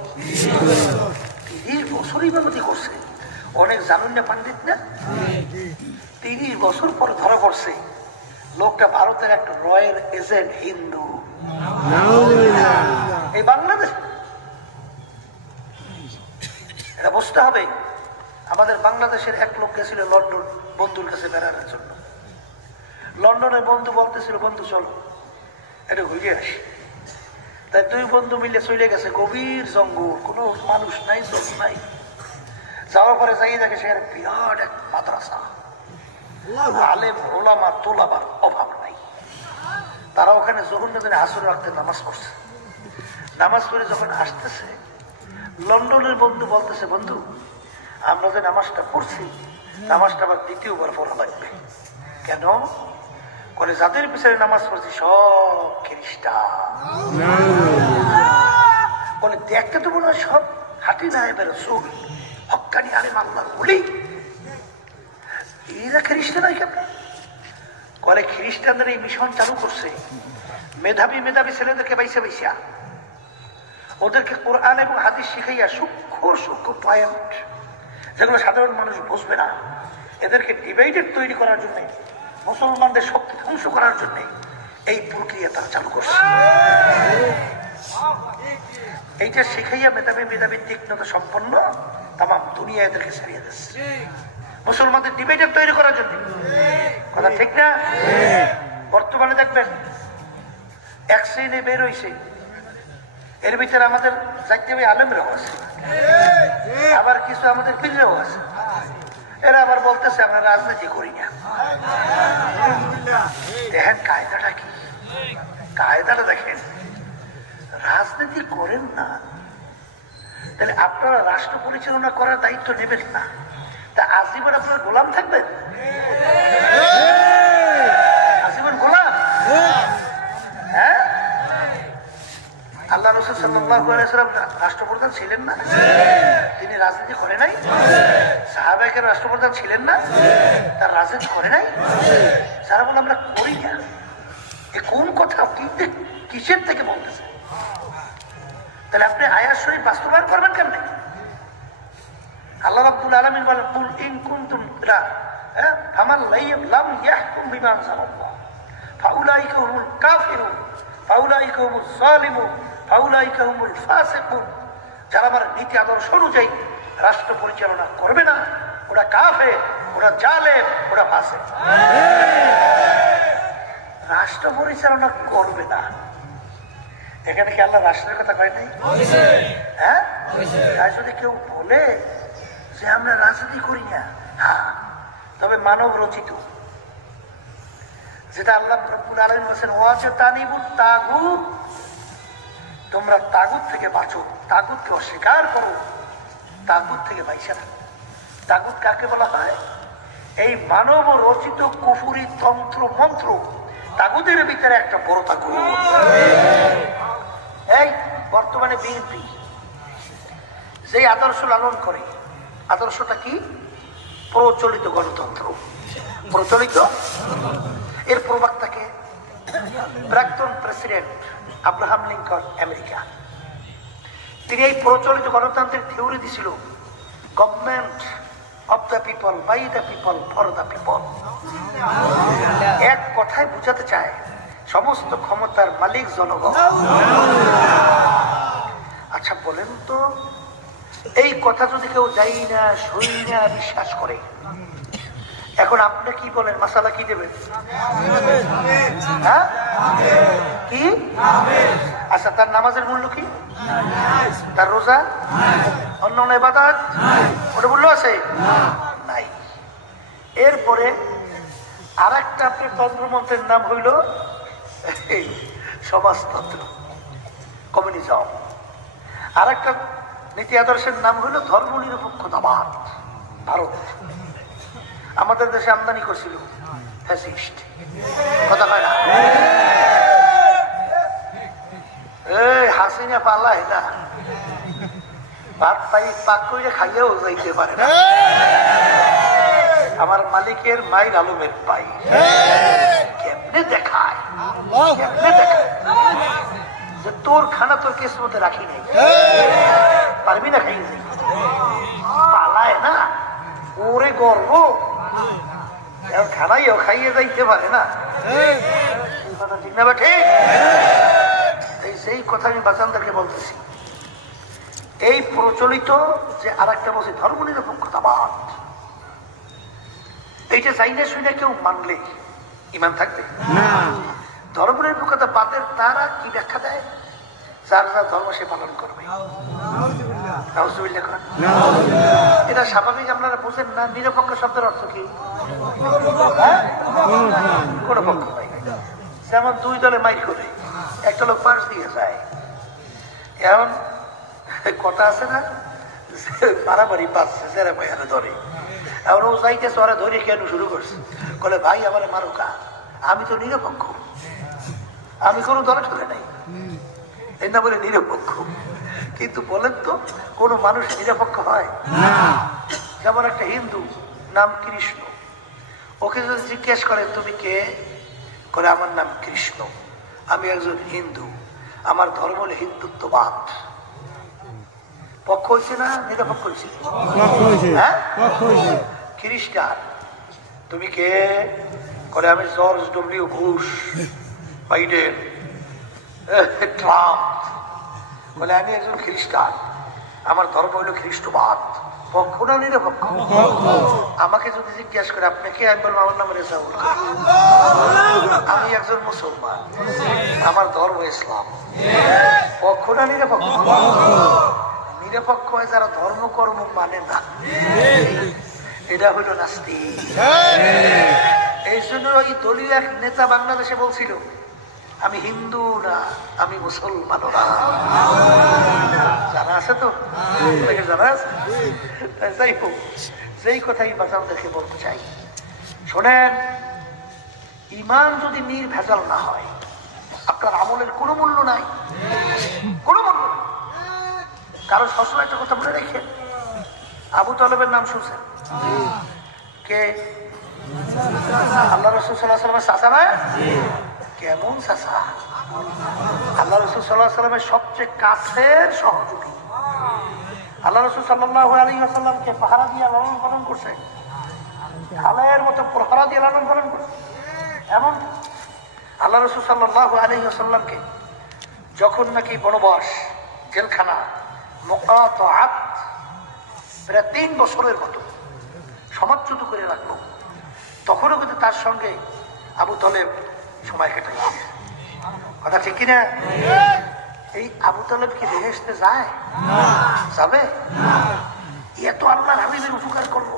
30 বছর ইমামতি করছে। অনেক জানুন না পান্ডিত না? 30 বছর পর ধরা পড়ছে লোকটা ভারতের একটা রয়্যাল এজেন্ট, হিন্দু। এই বাংলাদেশ এটা বুঝতে হবে। আমাদের বাংলাদেশের এক লোক গেছিল লন্ডন বন্ধুর কাছে বেড়ানোর জন্য। লন্ডনের বন্ধু বলতেছিল, বন্ধু চলো এটা ঘুরে আসি। তাই 2 বন্ধু মিলে চলে গেছে গভীর জঙ্গল, কোনো মানুষ নাই, চোখ নাই। যাওয়ার পরে যাই দেখে সে বিরাট এক মাদ্রাসা, আলেম ওলামা তোলাবার অভাব নাই। তারা ওখানে যখন আসর রাখতে নামাজ পড়ছে। নামাজ পড়ে যখন আসতেছে, লন্ডনের বন্ধু বলতেছে, বন্ধু আমরা যে নামাজটা পড়ছি, নামাজটা আবার দ্বিতীয়বার পড়া লাগবে। কেন? করে যাদের পিছনে নামাজ পড়ছি সব খ্রিস্টান। বলে দেখতে তো মনে হয় সব হাঁটি না এবার রসুল হক্কানি আলেম আল্লাহর ওলি, এরা খ্রিস্টান হয় কেন? বলে খ্রিস্টানদের এই মিশন চালু করছে মেধাবী মেধাবী ছেলেদেরকে বাইসা বাইসা ওদেরকে কোরআন এবং হাদিস শিখাইয়া সূক্ষ্ম সূক্ষ্ম পয়েন্ট যেগুলো সাধারণ মানুষ বুঝবে না, এদেরকে ডিভাইডেড তৈরি করার জন্য, মুসলমানদের শক্তি ধ্বংস করার জন্য এই প্রক্রিয়া তারা চালু করছে। এইটা শিখাইয়া মেধাবী মেধাবী তীক্ষ্ণতা সম্পন্ন তাম দুনিয়া এদেরকে ছাড়িয়ে দিচ্ছে মুসলমানদের ডিভাইডেড তৈরি করার জন্য। কথা ঠিক না? বর্তমানে দেখবেন এক শ্রেণী বের হয়েছে, এর ভিতরে আমাদের জাতীয় আলেমরাও আছে, আবার কিছু আমাদের পীররাও আছে। এরা আবার বলতেছে আমরা রাজনীতি করি না। দেখেন কায়দাটা কি, কায়দাটা দেখেন, রাজনীতি করেন না তাহলে আপনারা রাষ্ট্র পরিচালনা করার দায়িত্ব নেবেন না, তা আজীবন আপনারা গোলাম থাকবেন? আজীবন গোলাম? হ্যাঁ, আল্লাহ রাসূল সাল্লাল্লাহু আলাইহি ওয়াসাল্লাম রাষ্ট্রপ্রধান ছিলেন না? তিনি রাজনীতি করে নাই? সাহাবায়ে কেরাম রাষ্ট্রপ্রধান ছিলেন না? তার রাজনীতি করে নাই? যারা বলে আমরা করি না, এ কোন কথা, কিসের থেকে বলতেছে? তাহলে আপনি আয়াত শরীফ বাস্তবায়ন করবেন কেমনে? আল্লাহ রাব্বুল আলামিন বলেন কুল ইন কুনতুম ফামান লাম ইয়াহকুম বিমা আনজালাল্লাহ ফাউলাইকা হুমুল কাফিরুন ফাউলাইকা হুমুজ জালিমুন ফাউলাইকা হুমুল ফাসিকুন। যারা আমার নীতি আদর্শ অনুযায়ী রাষ্ট্র পরিচালনা করবে না, ওরা কাফের, ওরা জালেম, ওরা ফাসিক। রাষ্ট্র পরিচালনা করবে না, এখানে কি আল্লাহ রাষ্ট্রের কথা কয় নাই? হ্যাঁ, তাই যদি কেউ বলে যে আমরা রাজনীতি করি না, হ্যাঁ, তবে মানব রচিত, যেটা আল্লাহ রাব্বুল আলামিন বলেছেন ওয়াজতানিবুত তাগুত, তোমরা তাগুত থেকে বাঁচো, তাগুতকে অস্বীকার করো, তাগুত থেকে বাইসা থাকো। তাগুত কাকে বলা হয়? এই মানব রচিত কুফুরি তন্ত্র মন্ত্র, তাগুতের ভিতরে একটা বড় তাগুত। এই বর্তমানে বিএনপি যে আদর্শ লালন করে, আদর্শটা কি? প্রচলিত গণতন্ত্র। প্রচলিত, এর প্রবক্তাকে প্রাক্তন প্রেসিডেন্ট আব্রাহাম লিঙ্কন, আমেরিকা। তিনি এই প্রচলিত গণতন্ত্রের থিওরি দিছিল, government of the people, by the people, for the people. এক কথায় বুঝাতে চায় সমস্ত ক্ষমতার মালিক জনগণ। আচ্ছা বলেন তো, এই কথা যদি কেউ যাই না, শুই না, বিশ্বাস করে, এখন আপনি কি বলেন? মাসালা কি দেবেন? হ্যাঁ, কি? আচ্ছা, তার নামাজের মূল্য কি? তার রোজা, অন্য অন্য ইবাদত, ওটা মূল্য আছে? নাই। এরপরে আর একটা আপনার তন্ত্রমন্ত্রের নাম হইল সমাজতন্ত্র, কমিউনিজম। আর একটা নীতি আদর্শের নাম হইল ধর্ম নিরপেক্ষতাবাদ। ভারত আমাদের দেশে আমদানি করছিল ফ্যাসিস্ট, কথা কয় না? এই হাসিনা পাল্লা এটা ভাত পাই পাক করে খাইয়েও যাইতে পারে না। আমার মালিকের মাইর আলমের পাই কেমনে দেখায়, কেমনে দেখায় যে তোর খানা তোর কিসমতে রাখি নাই, পারবি না খাইয়ে যাই, পালায় না, ওরে গর্ব খানাইও খাইয়ে যাইতে পারে না। কথা ঠিক না বা ঠিক? সেই কথা আমি বাচ্চাদেরকে বলতেছি। এই প্রচলিত যে আর একটা বলছে ধর্ম নিরপেক্ষতাবাদ, এইটা চাইলে শুনে কেউ মানলে ইমান থাকবে না। ধর্ম নিরপেক্ষতাবাদের তারা কি ব্যাখ্যা দেয়? যার যার ধর্ম সে পালন করবে। এটা স্বাভাবিক, আপনারা বুঝেন না? নিরপেক্ষ শব্দের অর্থ কি? কোন পক্ষ নাই। যেমন দুই দলে মাইক করে, একটা লোক পাশ দিয়ে যায়, এমন কথা আছে না, মারামারি পাচ্ছে, যারা ভাইয়ারে ধরে, এখন ও যাইতেছে, ওরা ধরে কেন শুরু করছে, বলে ভাই আমার মারুকা, আমি তো নিরপেক্ষ, আমি কোনো দলে চলে নাই, এই না বলে নিরপেক্ষ। কিন্তু বলেন তো, কোন মানুষ নিরপেক্ষ হয়? যেমন একটা হিন্দু নাম কৃষ্ণ, ওকে যদি জিজ্ঞেস করে তুমি কে, করে আমার নাম কৃষ্ণ, আমি একজন হিন্দু, আমার ধর্ম হল হিন্দুত্ববাদ। পক্ষ হয়েছে না নিরপেক্ষ হয়েছে? হ্যাঁ। খ্রিস্টান, তুমি কে, করে আমি George W Bush, Biden, Trump, বলে আমি একজন খ্রিস্টান, আমার ধর্ম হইল খ্রিস্টবাদ। পক্ষ না নিরপেক্ষ? আমাকে যদি জিজ্ঞাসা করে আপনি কে, আমি বলবো আমার নাম রেজাউল, আমি একজন মুসলমান, আমার ধর্ম ইসলাম। পক্ষ না নিরপেক্ষ? নিরপেক্ষ হয় যারা ধর্মকর্ম মানে না, এটা হইল নাস্তিক। এই জন্য ওই দলীয় এক নেতা বাংলাদেশে বলছিল, আমি হিন্দু না, আমি মুসলমান না। জানা আছে তো? জানা আছে? যাই হোক, যেই কথাই বাচ্চাদেরকে বলতে চাই, শোনেন, ইমান যদি নির্ভেজাল না হয়, আপনার আমলের কোনো মূল্য নাই, কোনো মূল্য নেই। কারণ সবসময় একটা কথা বলে রেখে, আবু তালেবের নাম শুনছেন? কে? আল্লাহ রাসূল সাল্লাল্লাহু আলাইহি ওয়াসাল্লামের চাচা না? কেমন চাচা? আল্লাহ রাসূল সাল্লাল্লাহু আলাইহি ওয়াসাল্লামের সবচেয়ে কাছের সহযোগী। আল্লাহ রাসূল সাল্লাল্লাহু আলাইহি ওয়াসাল্লামকে পাহারা দিয়ে লালন পালন করছে, ঢালের মতো পাহারা দিয়ে লালন পালন করছে। এমন আল্লাহ রাসূল সাল্লাল্লাহু আলাইহি ওয়াসাল্লামকে যখন নাকি বনবাস, জেলখানা, মুকাতাআত, প্রায় 3 বছরের মতো সমাজচ্যুত করে রাখলো, তখনও কিন্তু তার সঙ্গে আবু তালেব সময় কাটাইছে। কথা ঠিক কিনা? এই আবু তালেব কি বেহেশতে যায়? যাবে? এত আল্লাহর হাবিবের উপকার করলো,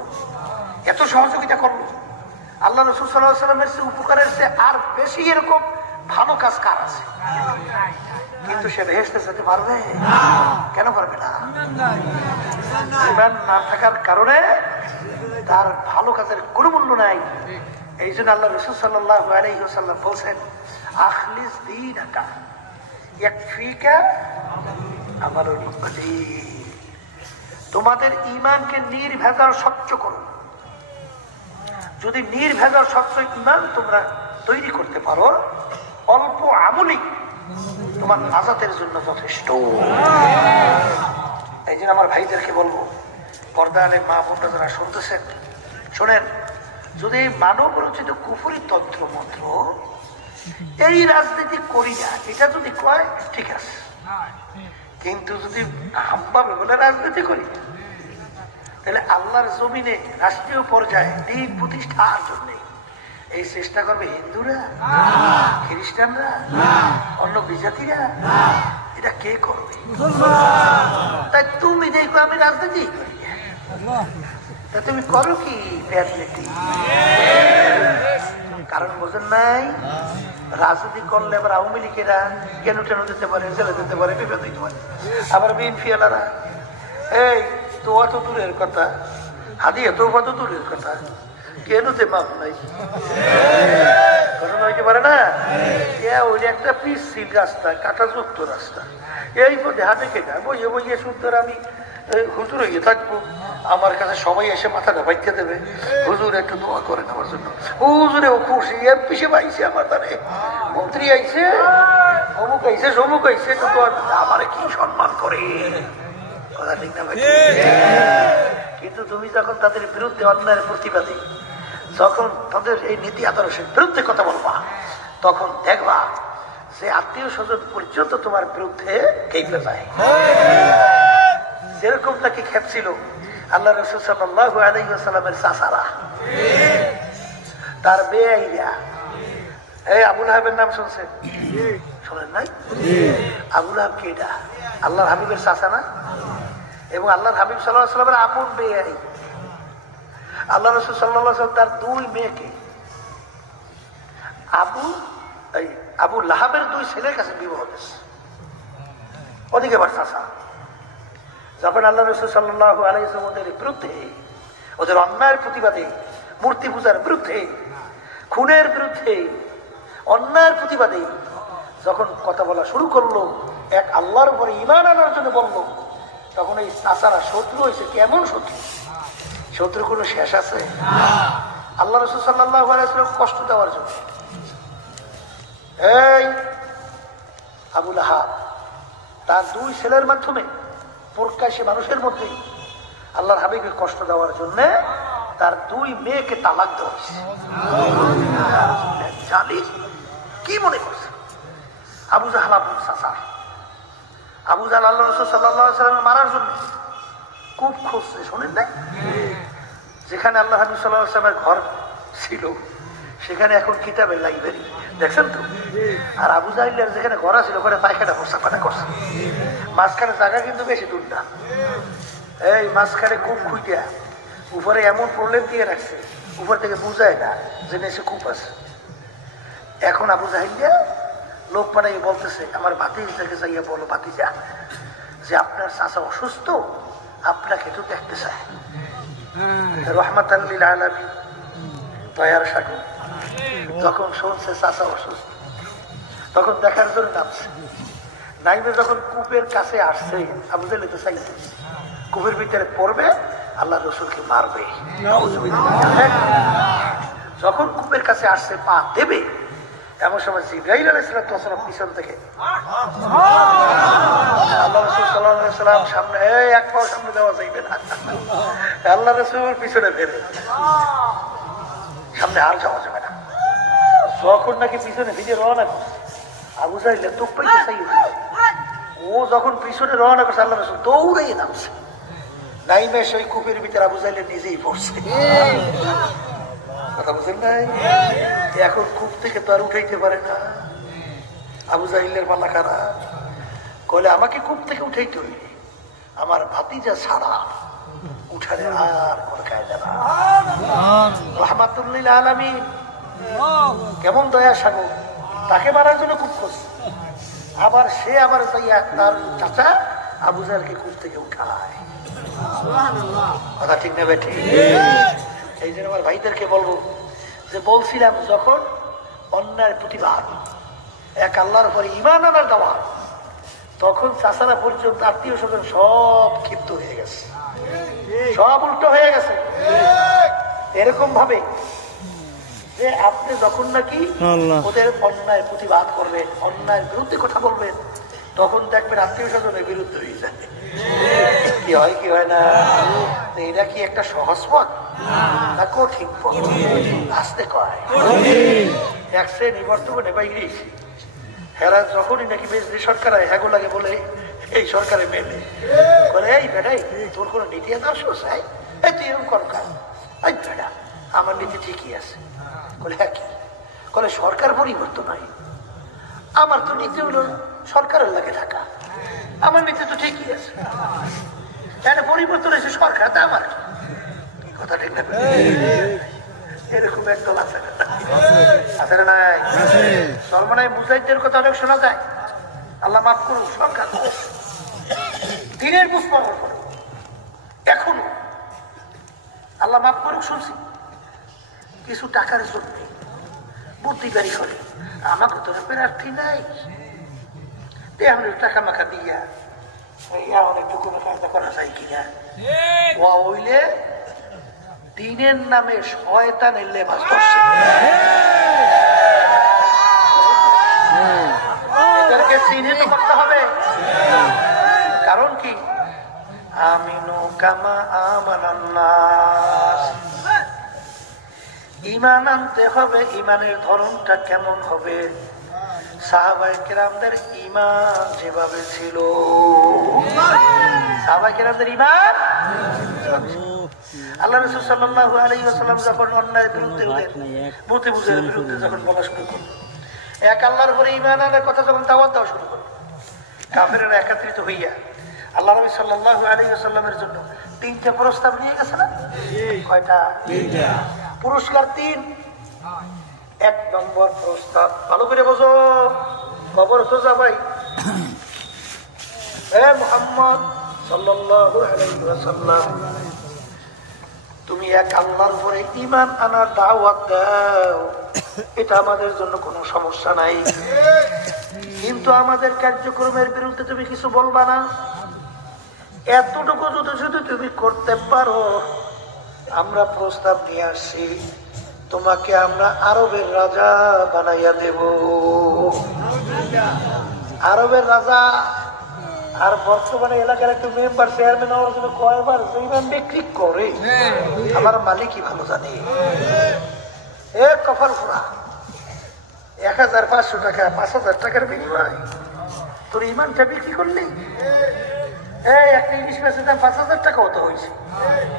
এত সহযোগিতা করলো, আল্লাহ রাসূল সাল্লাল্লাহু আলাইহি ওয়াসাল্লামের চেয়ে উপকারের চেয়ে আর বেশি এরকম ভালো কাজ কার আছে? কিন্তু সে বেহেশতে যেতে পারবে? কেন পারবে না? ঈমান না থাকার কারণে তার ভালো কাজের কোনো মূল্য নাই। এই জন্য আল্লাহ রাসূল সাল্লাল্লাহু আলাইহি ওয়াসাল্লাম বলছেন, আখলিস দীনাকা ইয়াকফিকা আমালুল মুত্তাকিন। তোমাদের ঈমানকে নির্ভেজাল স্বচ্ছ করো। যদি নির্ভেজাল স্বচ্ছ ঈমান তোমরা তৈরি করতে পারো, অল্প আমলি তোমার নাজাতের জন্য যথেষ্ট। এই জন্য আমার ভাইদেরকে বলবো, পর্দালে মা বোনরা যারা শুনতেছেন, শোনেন, যদি মানব রচিত কুফরি তন্ত্র মন্ত্র এই রাজনীতি করি না, এটা যদি কয় ঠিক আছে, কিন্তু যদি হামভাবে বলে রাজনীতি করি, তাহলে আল্লাহর জমিনে রাষ্ট্রীয় পর্যায়ে দিন প্রতিষ্ঠার জন্য এই চেষ্টা করবে হিন্দুরা, খ্রিস্টানরা, অন্য বিজাতিরা। এটা কে করবে? তাই তুমি দেখো আমি রাজনীতি করি, তা তুমি করো কি রাজনীতি? কারণ বোঝেন নাই, রাজনীতি করলে আবার আওয়ামী লীগেরা কেন টেন দিতে পারে, জেলে দিতে পারে, বিপদ দিতে পারে। আবার বিএনপি এলারা এই তো অত দূরের কথা, হাদিয়া তো অত দূরের কথা, কেন যে মাপ নাই, ঘটনা হইতে পারে না। ওই একটা পিচ্ছিল রাস্তা, কাঁটাযুক্ত রাস্তা, এই পথে হাতে কেনা বইয়ে বইয়ে সুন্দর আমি হুজুর হয়ে থাকবো, আমার কাছে সবাই এসে মাথাটা বাইতে দেবে, হুজুর একটু দোয়া করেন আমার জন্য। হুজুরে ও খুশি, এমপি সাহেব আইছে, আমার দ্বারে মন্ত্রী আইছে, অমুক আইছে, সমুক আইছে, আমার কি সম্মান করে, কথা ঠিক না ভাই? কিন্তু তুমি যখন তাদের বিরুদ্ধে অন্যায়ের প্রতিবাদে, যখন তাদের এই নীতি আদর্শের বিরুদ্ধে কথা বলবা, তখন দেখবা যে আত্মীয় স্বজন পর্যন্ত তোমার বিরুদ্ধে কেঁপে যায়। যেরকম তাকে খেপছিল আল্লাহ রাসূল সাল্লাল্লাহু আলাইহি ওয়াসাল্লামের চাচারা, তার বেয়াইরা। এই আবু লাহাবের নাম শুনছেন? শোনেন নাই? আবু লাহাব কে? এটা আল্লাহর হাবিবের চাচা না? এবং আল্লাহর হাবিব সাল্লাল্লাহু আলাইহি ওয়াসাল্লামের আপন বেয়াই। আল্লাহ রাসূল সাল্লাল্লাহু আলাইহি ওয়াসাল্লাম তার দুই মেয়েকে আবু লাহাবের দুই ছেলের কাছে বিবাহ দিয়েছে, ওদিকে আবার চাচা। যখন আল্লাহ রাসূল সাল্লাল্লাহু আলাইহি ওয়াসাল্লাম ওদের বিরুদ্ধে, ওদের অন্যায়ের প্রতিবাদে, মূর্তি পূজার বিরুদ্ধে, খুনের বিরুদ্ধে, অন্যায়ের প্রতিবাদে যখন কথা বলা শুরু করলো, এক আল্লাহর উপরে ঈমান আনার জন্য বললো, তখন এই চাচারা শত্রু হয়েছে। কেমন শত্রু? শত্রু কোনো শেষ আছে? আল্লাহ রাসূল সাল্লাল্লাহু আলাইহি ওয়াসাল্লাম কষ্ট দেওয়ার জন্য এই আবু লাহাব তার দুই ছেলের মাধ্যমে প্রকাশ্যে মানুষের মধ্যে আল্লাহর হাবিবকে কষ্ট দেওয়ার জন্য তার দুই মেয়েকে তালাক দেওয়া হয়েছে। জানিস কি মনে করছে? আবু জাহাল আবুল চাচা, আবু জাহাল আল্লাহ রাসূল সাল্লাল্লাহু আলাইহি ওয়াসাল্লাম মারার জন্য খুব খুঁজছে। শোনেন নাই? যেখানে আল্লাহ হাবিব সাল্লাল্লাহু আলাইহি ওয়াসাল্লামের ঘর ছিল, সেখানে এখন কিতাবের লাইব্রেরি, দেখছেন তো? আর আবু জাহিলের যেখানে ঘর ছিল, ওখানে পায়খানা পোশাকটা করছে। মাঝখানে জায়গা কিন্তু বেশি দূর না, এই মাঝখানে কূপ খুঁটিয়া উপরে এমন প্রবলেম দিয়ে রাখছে, উপর থেকে বুঝায় না যে নেশে কূপ আছে। এখন আবু জাহিলিয়া লোক পাঠাই বলতেছে, আমার ভাতিজাকে যাইয়া বলো, ভাতিজা যে আপনার চাচা অসুস্থ, আপনাকে একটু দেখতে চায়। রহমাতাল লিল আলামিন, দয়ার সাগর, যখন শুনছে চাচা অসুস্থ, তখন দেখার জন্য নামছে। নাইবে যখন কূপের কাছে আসছে, আবু জাহেল তো চাইছে কূপের ভিতরে পড়বে, আল্লাহ রসুলকে মারবে। যখন কূপের কাছে আসছে, পা দেবে, এমন সময় জিবরাইল আলাইহিস সালাম পিছন থেকে আল্লাহ রাসূল সাল্লাল্লাহু আলাইহি ওয়াসাল্লাম সামনে, এক পাও সামনে দেওয়া যাইবে না, আল্লাহ রাসূল পিছনে ফেরে, সামনে আর যাওয়া যাবে না। যখন নাকি পিছনে ভিজে রওনা করছে, আবু জাহেল তো পাইতে চাই, ও যখন পিছনে রওনা করছে, আল্লাহ রাসূল দৌড়াইয়ে নামছে। নাইমে সেই কূপের ভিতরে আবু জাহেল নিজেই পড়ছে। কথা বুঝেন নাই? এখন কূপ থেকে তো আর উঠাইতে পারে না। আবু জাহিলের পাল্লা খারাপ। কইলে আমাকে কূপ থেকে উঠাইতে হইলে আমার ভাতিজা ছাড়া উঠানে আর কোন কায়দা না। রাহমাতুল্লিল আলামিন কেমন দয়া সাগর, তাকে মারার জন্য কূপ করছে, আবার সে আবার যাইয়া তার চাচা আবু জাহেলকে কূপ থেকে উঠায়। কথা ঠিক না বেঠি? এই জন্য আমার ভাইদেরকে বলবো যে বলছিলাম যখন অন্যায়ের প্রতিবাদ, এক আল্লাহর উপরে ঈমান আনার দাওয়াত, তখন চাচারা পর্যন্ত আত্মীয় স্বজন সব ক্ষিপ্ত হয়ে গেছে, সব উল্টো হয়ে গেছে। এরকম ভাবে যে আপনি যখন নাকি ওদের অন্যায় প্রতিবাদ করবেন, অন্যায়ের বিরুদ্ধে কথা বলবেন, তখন দেখবেন আত্মীয় স্বজনের বিরুদ্ধে হয়ে যায়। কি হয় কি হয় না? এটা কি একটা সহজ পথ না কঠিন পথ? আসতে কয় এক শ্রেণী বর্তমানে বাইরে হেরা যখনই নাকি বেশি সরকার হয় হ্যাগো লাগে বলে এই সরকারে মেলে বলে এই বেটাই তোর কোনো নীতি আদর্শ চাই, এই তুই এরকম কর কাজ, এই বেটা আমার নীতি ঠিকই আছে। বলে হ্যাঁ কি? বলে সরকার পরিবর্তন হয়, আমার তো নীতি হলো সরকারের লাগে থাকা, আমার নীতি তো ঠিকই আছে, এটা পরিবর্তন হয়েছে সরকার, তা আমার কি কথা ঠিক না? এরকম একদল আছে না? আছে না নাই? সলমানায় মুজাহিদের কথা অনেক শোনা যায়, আল্লাহ মাফ করুন, সরকার দিনের পুষ্পার করে এখনো আল্লাহ মাফ করুক শুনছি কিছু টাকার জন্য বুদ্ধি বাড়ি করে আমাকে তো প্রার্থী নাই, টাকা মাখা দিয়া অনেকটুকু কায়দা করা যায় কিনা, হইলে দিনের নামে শয়তানের লেবাস করছে। এদেরকে চিহ্নিত করতে হবে। কারণ কি? আমিনু কামা আমানান নাস, ঈমান আনতে হবে। ঈমানের ধরনটা কেমন হবে? সাহাবায়ে কেরামদের ঈমান যেভাবে ছিল, সাহাবায়ে কেরামদের ঈমান আল্লাহ রাসূল সাল্লাল্লাহু আলাইহি ওয়াসাল্লাম যখন অন্যায়ের বিরুদ্ধে মুতাবুজের বিরুদ্ধে যখন বলা শুরু করল, এক আল্লাহর উপরে ঈমান আনার কথা যখন দাওয়াত দেওয়া শুরু করল, কাফেররা একত্রিত হইয়া আল্লাহ নবী সাল্লাল্লাহু আলাইহি ওয়াসাল্লামের জন্য 3টা প্রস্তাব নিয়ে গেছে না? কয়টা? 3টা। পুরস্কার 3। 1 নম্বর প্রস্তাব, ভালো করে বোঝো, খবর তো যাবাই, হে মুহাম্মদ সাল্লাল্লাহু আলাইহি ওয়াসাল্লাম, তুমি এক আল্লাহর উপরে ঈমান আনার দাওয়াত দাও, এটা আমাদের জন্য কোনো সমস্যা নাই, কিন্তু আমাদের কার্যক্রমের বিরুদ্ধে তুমি কিছু বলবা না। এতটুকু যদি তুমি করতে পারো, আমরা প্রস্তাব নিয়ে আসছি, তোমাকে আমরা আরবের রাজা বানাইয়া দেব। আরবের রাজা। আর বর্তমানে এলাকার একটা মেম্বার চেয়ারম্যান হওয়ার জন্য কয়বার ঈমান বিক্রি করে আমার মালিকই ভালো জানে। কপাল পোড়া, 1500 টাকা 5000 টাকার বিনিময় তোর ঈমানটা বিক্রি করলি। একটা ইলিশ মাছের দাম 5000 টাকা হতো হয়েছে,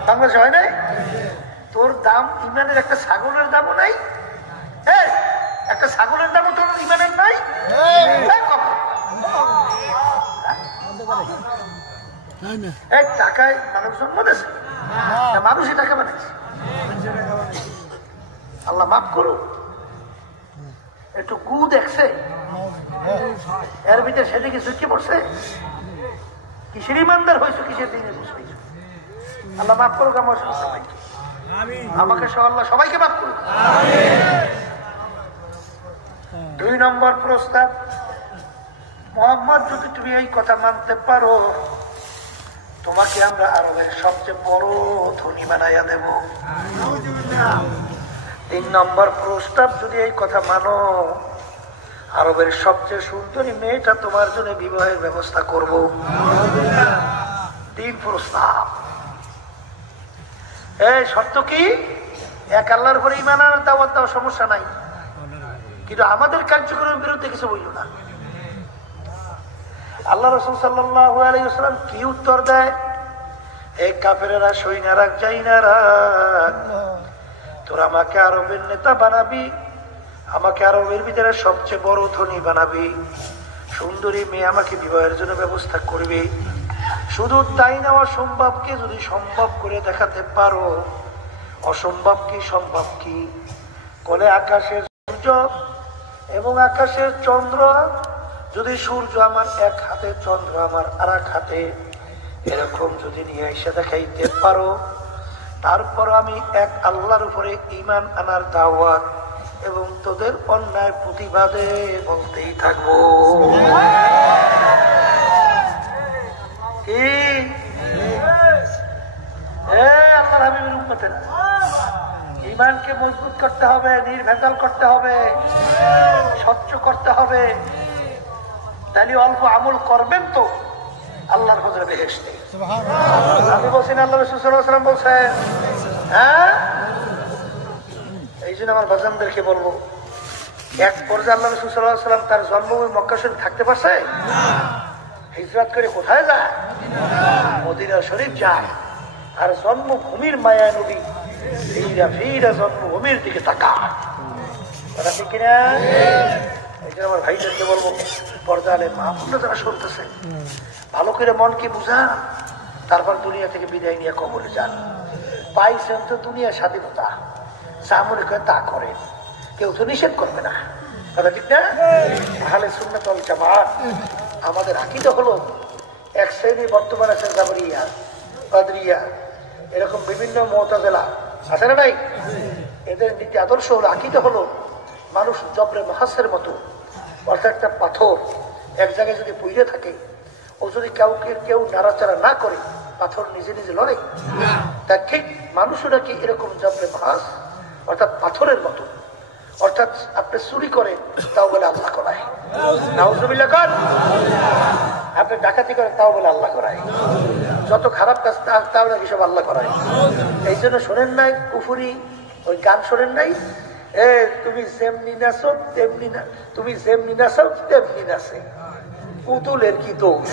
বাংলাদেশ হয় নাই? তোর দাম ঈমানের একটা ছাগলের দামও নাই, একটা ছাগলের দামও তোর ঈমানের নাই। টাকায় মানুষ জন্ম দিয়েছে, মানুষই টাকা বানাইছে। আল্লাহ মাফ করো, একটু গু দেখছে এর ভিতরে, সেটা কি চুটকে পড়ছে? কিসের ইমানদার হয়েছে, কিসের দিনে বসে? আল্লাহ মাফ করুক আমার সবাইকে, আমাকে আল্লাহ সবাইকে মাফ করুক। 2 নম্বর প্রস্তাব, মুহাম্মদ যদি তুমি এই কথা মানতে পারো, তোমাকে আমরা আরবের সবচেয়ে বড় ধনী বানাইয়া দেব। 3 নম্বর প্রস্তাব, যদি এই কথা মানো, আরবের সবচেয়ে সুন্দরী মেয়েটা তোমার জন্য বিবাহের ব্যবস্থা করব। 3 প্রস্তাব। শর্ত কি? এক আল্লাহর উপরে ঈমান আনার দাওয়াত দাও, সমস্যা নাই, কিন্তু আমাদের কার্যক্রমের বিরুদ্ধে কিছু বইল না। আল্লাহ রাসূল সাল্লাল্লাহু আলাইহি ওয়াসাল্লাম কি উত্তর দেয়? এই কাফেরেরা সইনা রাখ, যাই না রাখ, তোরা আমাকে আরবের নেতা বানাবি, আমাকে আরবের ভিতরে সবচেয়ে বড় ধনী বানাবি, সুন্দরী মেয়ে আমাকে বিবাহের জন্য ব্যবস্থা করবে। শুধু তাই না, অসম্ভবকে যদি সম্ভব করে দেখাতে পারো। অসম্ভব কি সম্ভব কি? বলে আকাশের সূর্য এবং আকাশের চন্দ্র, যদি সূর্য আমার এক হাতে, চন্দ্র আমার আর এক হাতে, এরকম যদি নিয়ে এসে দেখাইতে পারো, তারপর আমি এক আল্লাহর উপরে ঈমান আনার দাওয়াত এবং তোদের অন্যায় প্রতিবাদে বলতেই থাকবো। কি আল্লাহর হাবিবের উম্মতেরা, ঈমানকে মজবুত করতে হবে, নির্ভেজাল করতে হবে, স্বচ্ছ করতে হবে। তাহলে অল্প আমল করবেন তো আল্লাহর হুজুরে বেহেশতে। আমি বলছি না, আল্লাহ রাসূল সাল্লাল্লাহু আলাইহি ওয়াসাল্লাম বলছেন। হ্যাঁ, এই জন্য আমার বাজানদেরকে বলবো, এক পর্যায়ে আল্লাহ রাসূল সাল্লাল্লাহু আলাইহি ওয়াসাল্লাম তার জন্মভূমি মক্কা শরীফ থাকতে পারছে? হিজরত করে কোথায় যায়? মদিনা শরীফ যায়। আর জন্মভূমির মায়া নবী ফিরা ফিরা জন্মভূমির দিকে তাকায়। কথা ঠিক কিনা? এই জন্য আমার ভাইদেরকে বলবো, পর্দা আলে মাহফিল যারা শুনতেছে, ভালো করে মনকে বুঝা, তারপর দুনিয়া থেকে বিদায় নিয়ে কবরে যান। পাইছেন তো দুনিয়া স্বাধীনতা, যা মনে করেন তা করেন, কেউ তো নিষেধ করবে না। কথা ঠিক না? আহলে সুন্নাত ওয়াল জামাত আমাদের আকীদা হলো, এক শ্রেণী বর্তমানে আছে জাবরিয়া, কাদরিয়া, এরকম বিভিন্ন মুতাজিলা আছে না নাই? এদের নীতি আদর্শ হলো, আকীদা হলো, মানুষ জবরে মাহাসের মতো, অর্থাৎ একটা পাথর এক জায়গায় যদি পুড়ে থাকে, ও যদি কেউ নাড়াচাড়া না করে, পাথর নিজে নিজে লড়ে। তা ঠিক মানুষরা কি এরকম জবরে মাহাস, অর্থাৎ পাথরের মতো। অর্থাৎ আপনি চুরি করেন, তাও বলে আল্লাহ করায়। নাউজুবিল্লাহ কর। আপনি ডাকাতি করেন, তাও বলে আল্লাহ করায়। যত খারাপ কাজ তাও নাকি সব আল্লাহ করায়। এই জন্য শোনেন নাই কুফুরি ওই গান শোনেন নাই, তুমি যেমনি নাচো তেমনি না, তুমি যেমনি নাচো তেমনি নাচে, পুতুলের কি দোষ।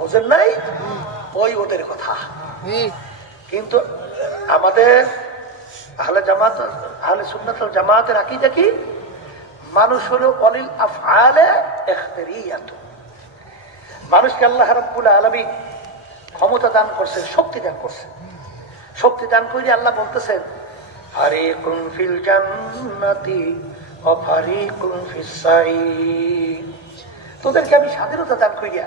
বুঝেন নাই? ওই ওদের কথা। কিন্তু আমাদের আহলে জামাত, আহলে সুন্নাত ওয়াল জামাতের আকীদা কি? মানুষ হলো অলিল আফআলে ইখতিরিয়াত। মানুষকে আল্লাহ রাব্বুল আলামিন ক্ষমতা দান করছেন, শক্তি দান করছেন। শক্তি দান করে আল্লাহ বলতেছেন, ফারিকুন ফিল জান্নাতি ওয়া ফারিকুন ফিস সাঈর। তোদেরকে আমি স্বাধীনতা দান করিয়া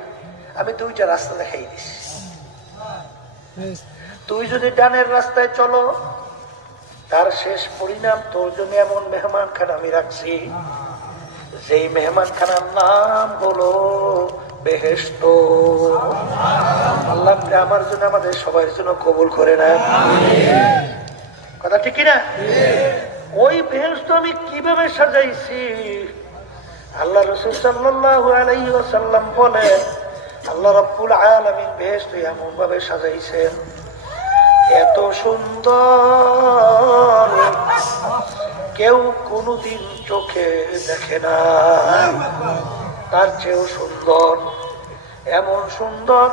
আমি দুইটা রাস্তা দেখাই দিছি। তুই যদি ডানের রাস্তায় চলো, তার শেষ পরিণাম তোর জন্য এমন মেহমান খানা আমি রাখছি, যেই মেহমান খানার নাম হলো বেহেশত। আল্লাহ আমার জন্য, আমাদের সবার জন্য কবুল করে না। কথা ঠিক কিনা? ওই বেহেশত আমি কিভাবে সাজাইছি? আল্লাহ রাসূল সাল্লাল্লাহু আলাইহি ওয়াসাল্লাম বলেন, আল্লাহ রাব্বুল আলামিন বেহেশত এমন ভাবে সাজাইছেন, এত সুন্দর কেউ কোনদিন চোখে দেখে না, তার চেয়েও সুন্দর, এমন সুন্দর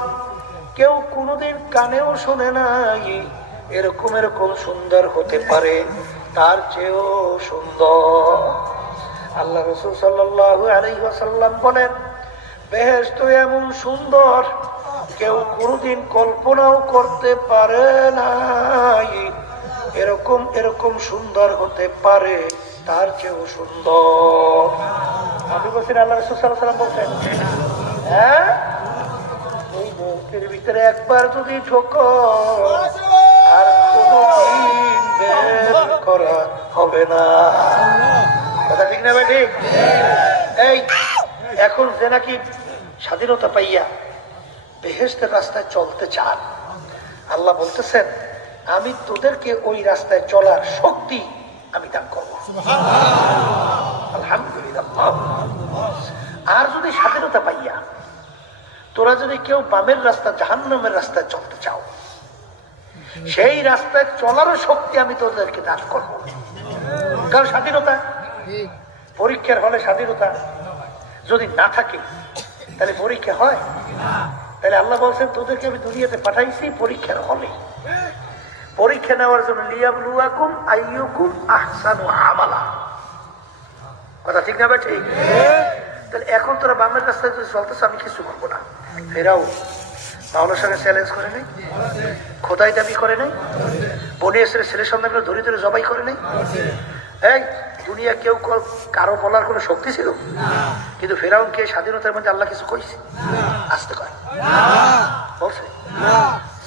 কেউ কোনদিন কানেও শুনে নাই, এরকম এরকম সুন্দর হতে পারে, তার চেয়েও সুন্দর। আল্লাহ রাসূল সাল্লাল্লাহু আলাইহি ওয়াসাল্লাম বলেন, বেহেশত এমন সুন্দর কেউ কোনদিন কল্পনাও করতে পারে নাই, এরকম এরকম সুন্দর হতে পারে, তার চেয়েও সুন্দর। আপনি বলছেন আল্লাহ রাসূল সাল্লাল্লাহু আলাইহি ওয়াসাল্লাম বলছেন, হ্যাঁ, এই মুক্তির ভিতরে একবার যদি ঢোকো আর কোনদিন বের করা হবে না। কথা ঠিক না ভাই? ঠিক। এই এখন যে নাকি স্বাধীনতা পাইয়া বেহেশতের রাস্তায় চলতে চান, আল্লাহ বলতেছেন, আমি তোদেরকে ওই রাস্তায় চলার শক্তি আমি দান করব। আলহামদুলিল্লাহ। আর যদি স্বাধীনতা পাইয়া তোরা যদি কেউ বামের রাস্তা, জাহান্নামের রাস্তায় চলতে চাও, সেই রাস্তায় চলারও শক্তি আমি তোদেরকে দান করব। কারণ স্বাধীনতা, পরীক্ষার হলে স্বাধীনতা যদি না থাকে তাহলে পরীক্ষা হয়? তাহলে আল্লাহ বলছেন, তোদেরকে আমি দুনিয়াতে পাঠাইছি পরীক্ষার হলে, পরীক্ষা নেওয়ার জন্য, লিয়াবলুয়াকুম আইয়ুকুম আহসানু আমালা। কথা ঠিক না ভাই? ঠিক। তাহলে এখন তোরা বামের রাস্তায় যদি চলতেছে আমি কিছু করবো না। ফেরাও মাওলার সঙ্গে চ্যালেঞ্জ করে নেই, খোদাই দাবি করে নেই, বনে এসে ছেলের সন্তানগুলো ধরে ধরে জবাই করে নেই। এই দুনিয়া কেউ কারো বলার কোনো শক্তি ছিল? কিন্তু ফেরাউনকে স্বাধীনতার মধ্যে আল্লাহ কিছু কইছে? আসতে কয় বলছে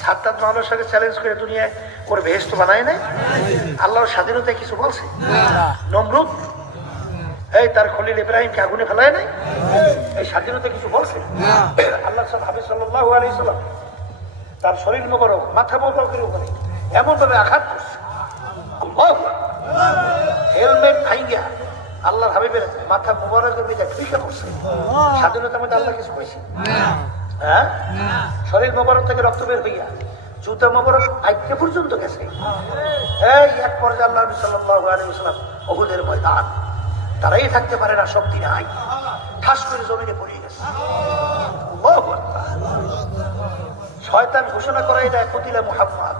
সাত্তাত মাওলার সঙ্গে চ্যালেঞ্জ করে দুনিয়ায় ওর বেহেশত বানায় নাই? আল্লাহর স্বাধীনতায় কিছু বলছে? নমরুদ এই তার খলিল ইব্রাহিমকে আগুনে ফেলায় নাই? এই স্বাধীনতা কিছু বলছে? আল্লাহ হাবিব সাল্লাল্লাহু আলাইহি সাল্লাম তার শরীর মোবারক মাথা মোবারকের উপরে এমন ভাবে আঘাত করছে, হেলমেট ভাইয়া আল্লাহর হাবিবের মাথা মোবারকের মধ্যে ঠুইকা করছে। স্বাধীনতার মধ্যে আল্লাহ কিছু কইছে? হ্যাঁ, শরীর মোবারক থেকে রক্ত বের হইয়া জুতা মোবারক আইকে পর্যন্ত গেছে। এই এক পর্যায়ে আল্লাহ সাল্লাল্লাহু আলাইহি ওয়াসাল্লাম উহুদের ময়দান, তারাই থাকতে পারে না, শক্তি নাই, ঠাস করে জমিনে পড়ে গেছে। শয়তান ঘোষণা করাই দেয় কতিলা মুহাম্মদ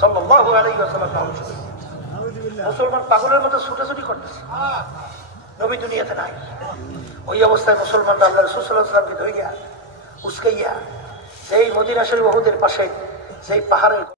সাল্লাল্লাহু আলাইহি ওয়াসাল্লাম। মুসলমান পাগলের মতো ছুটাছুটি করতেছে, নবী দুনিয়াতে নাই। ওই অবস্থায় মুসলমানরা আল্লাহ রাসূল সাল্লাল্লাহু আলাইহি ওয়াসাল্লামকে ধরিয়া উস্কাইয়া সেই মদিনা শরীফ উহুদের পাশে সেই পাহাড়ের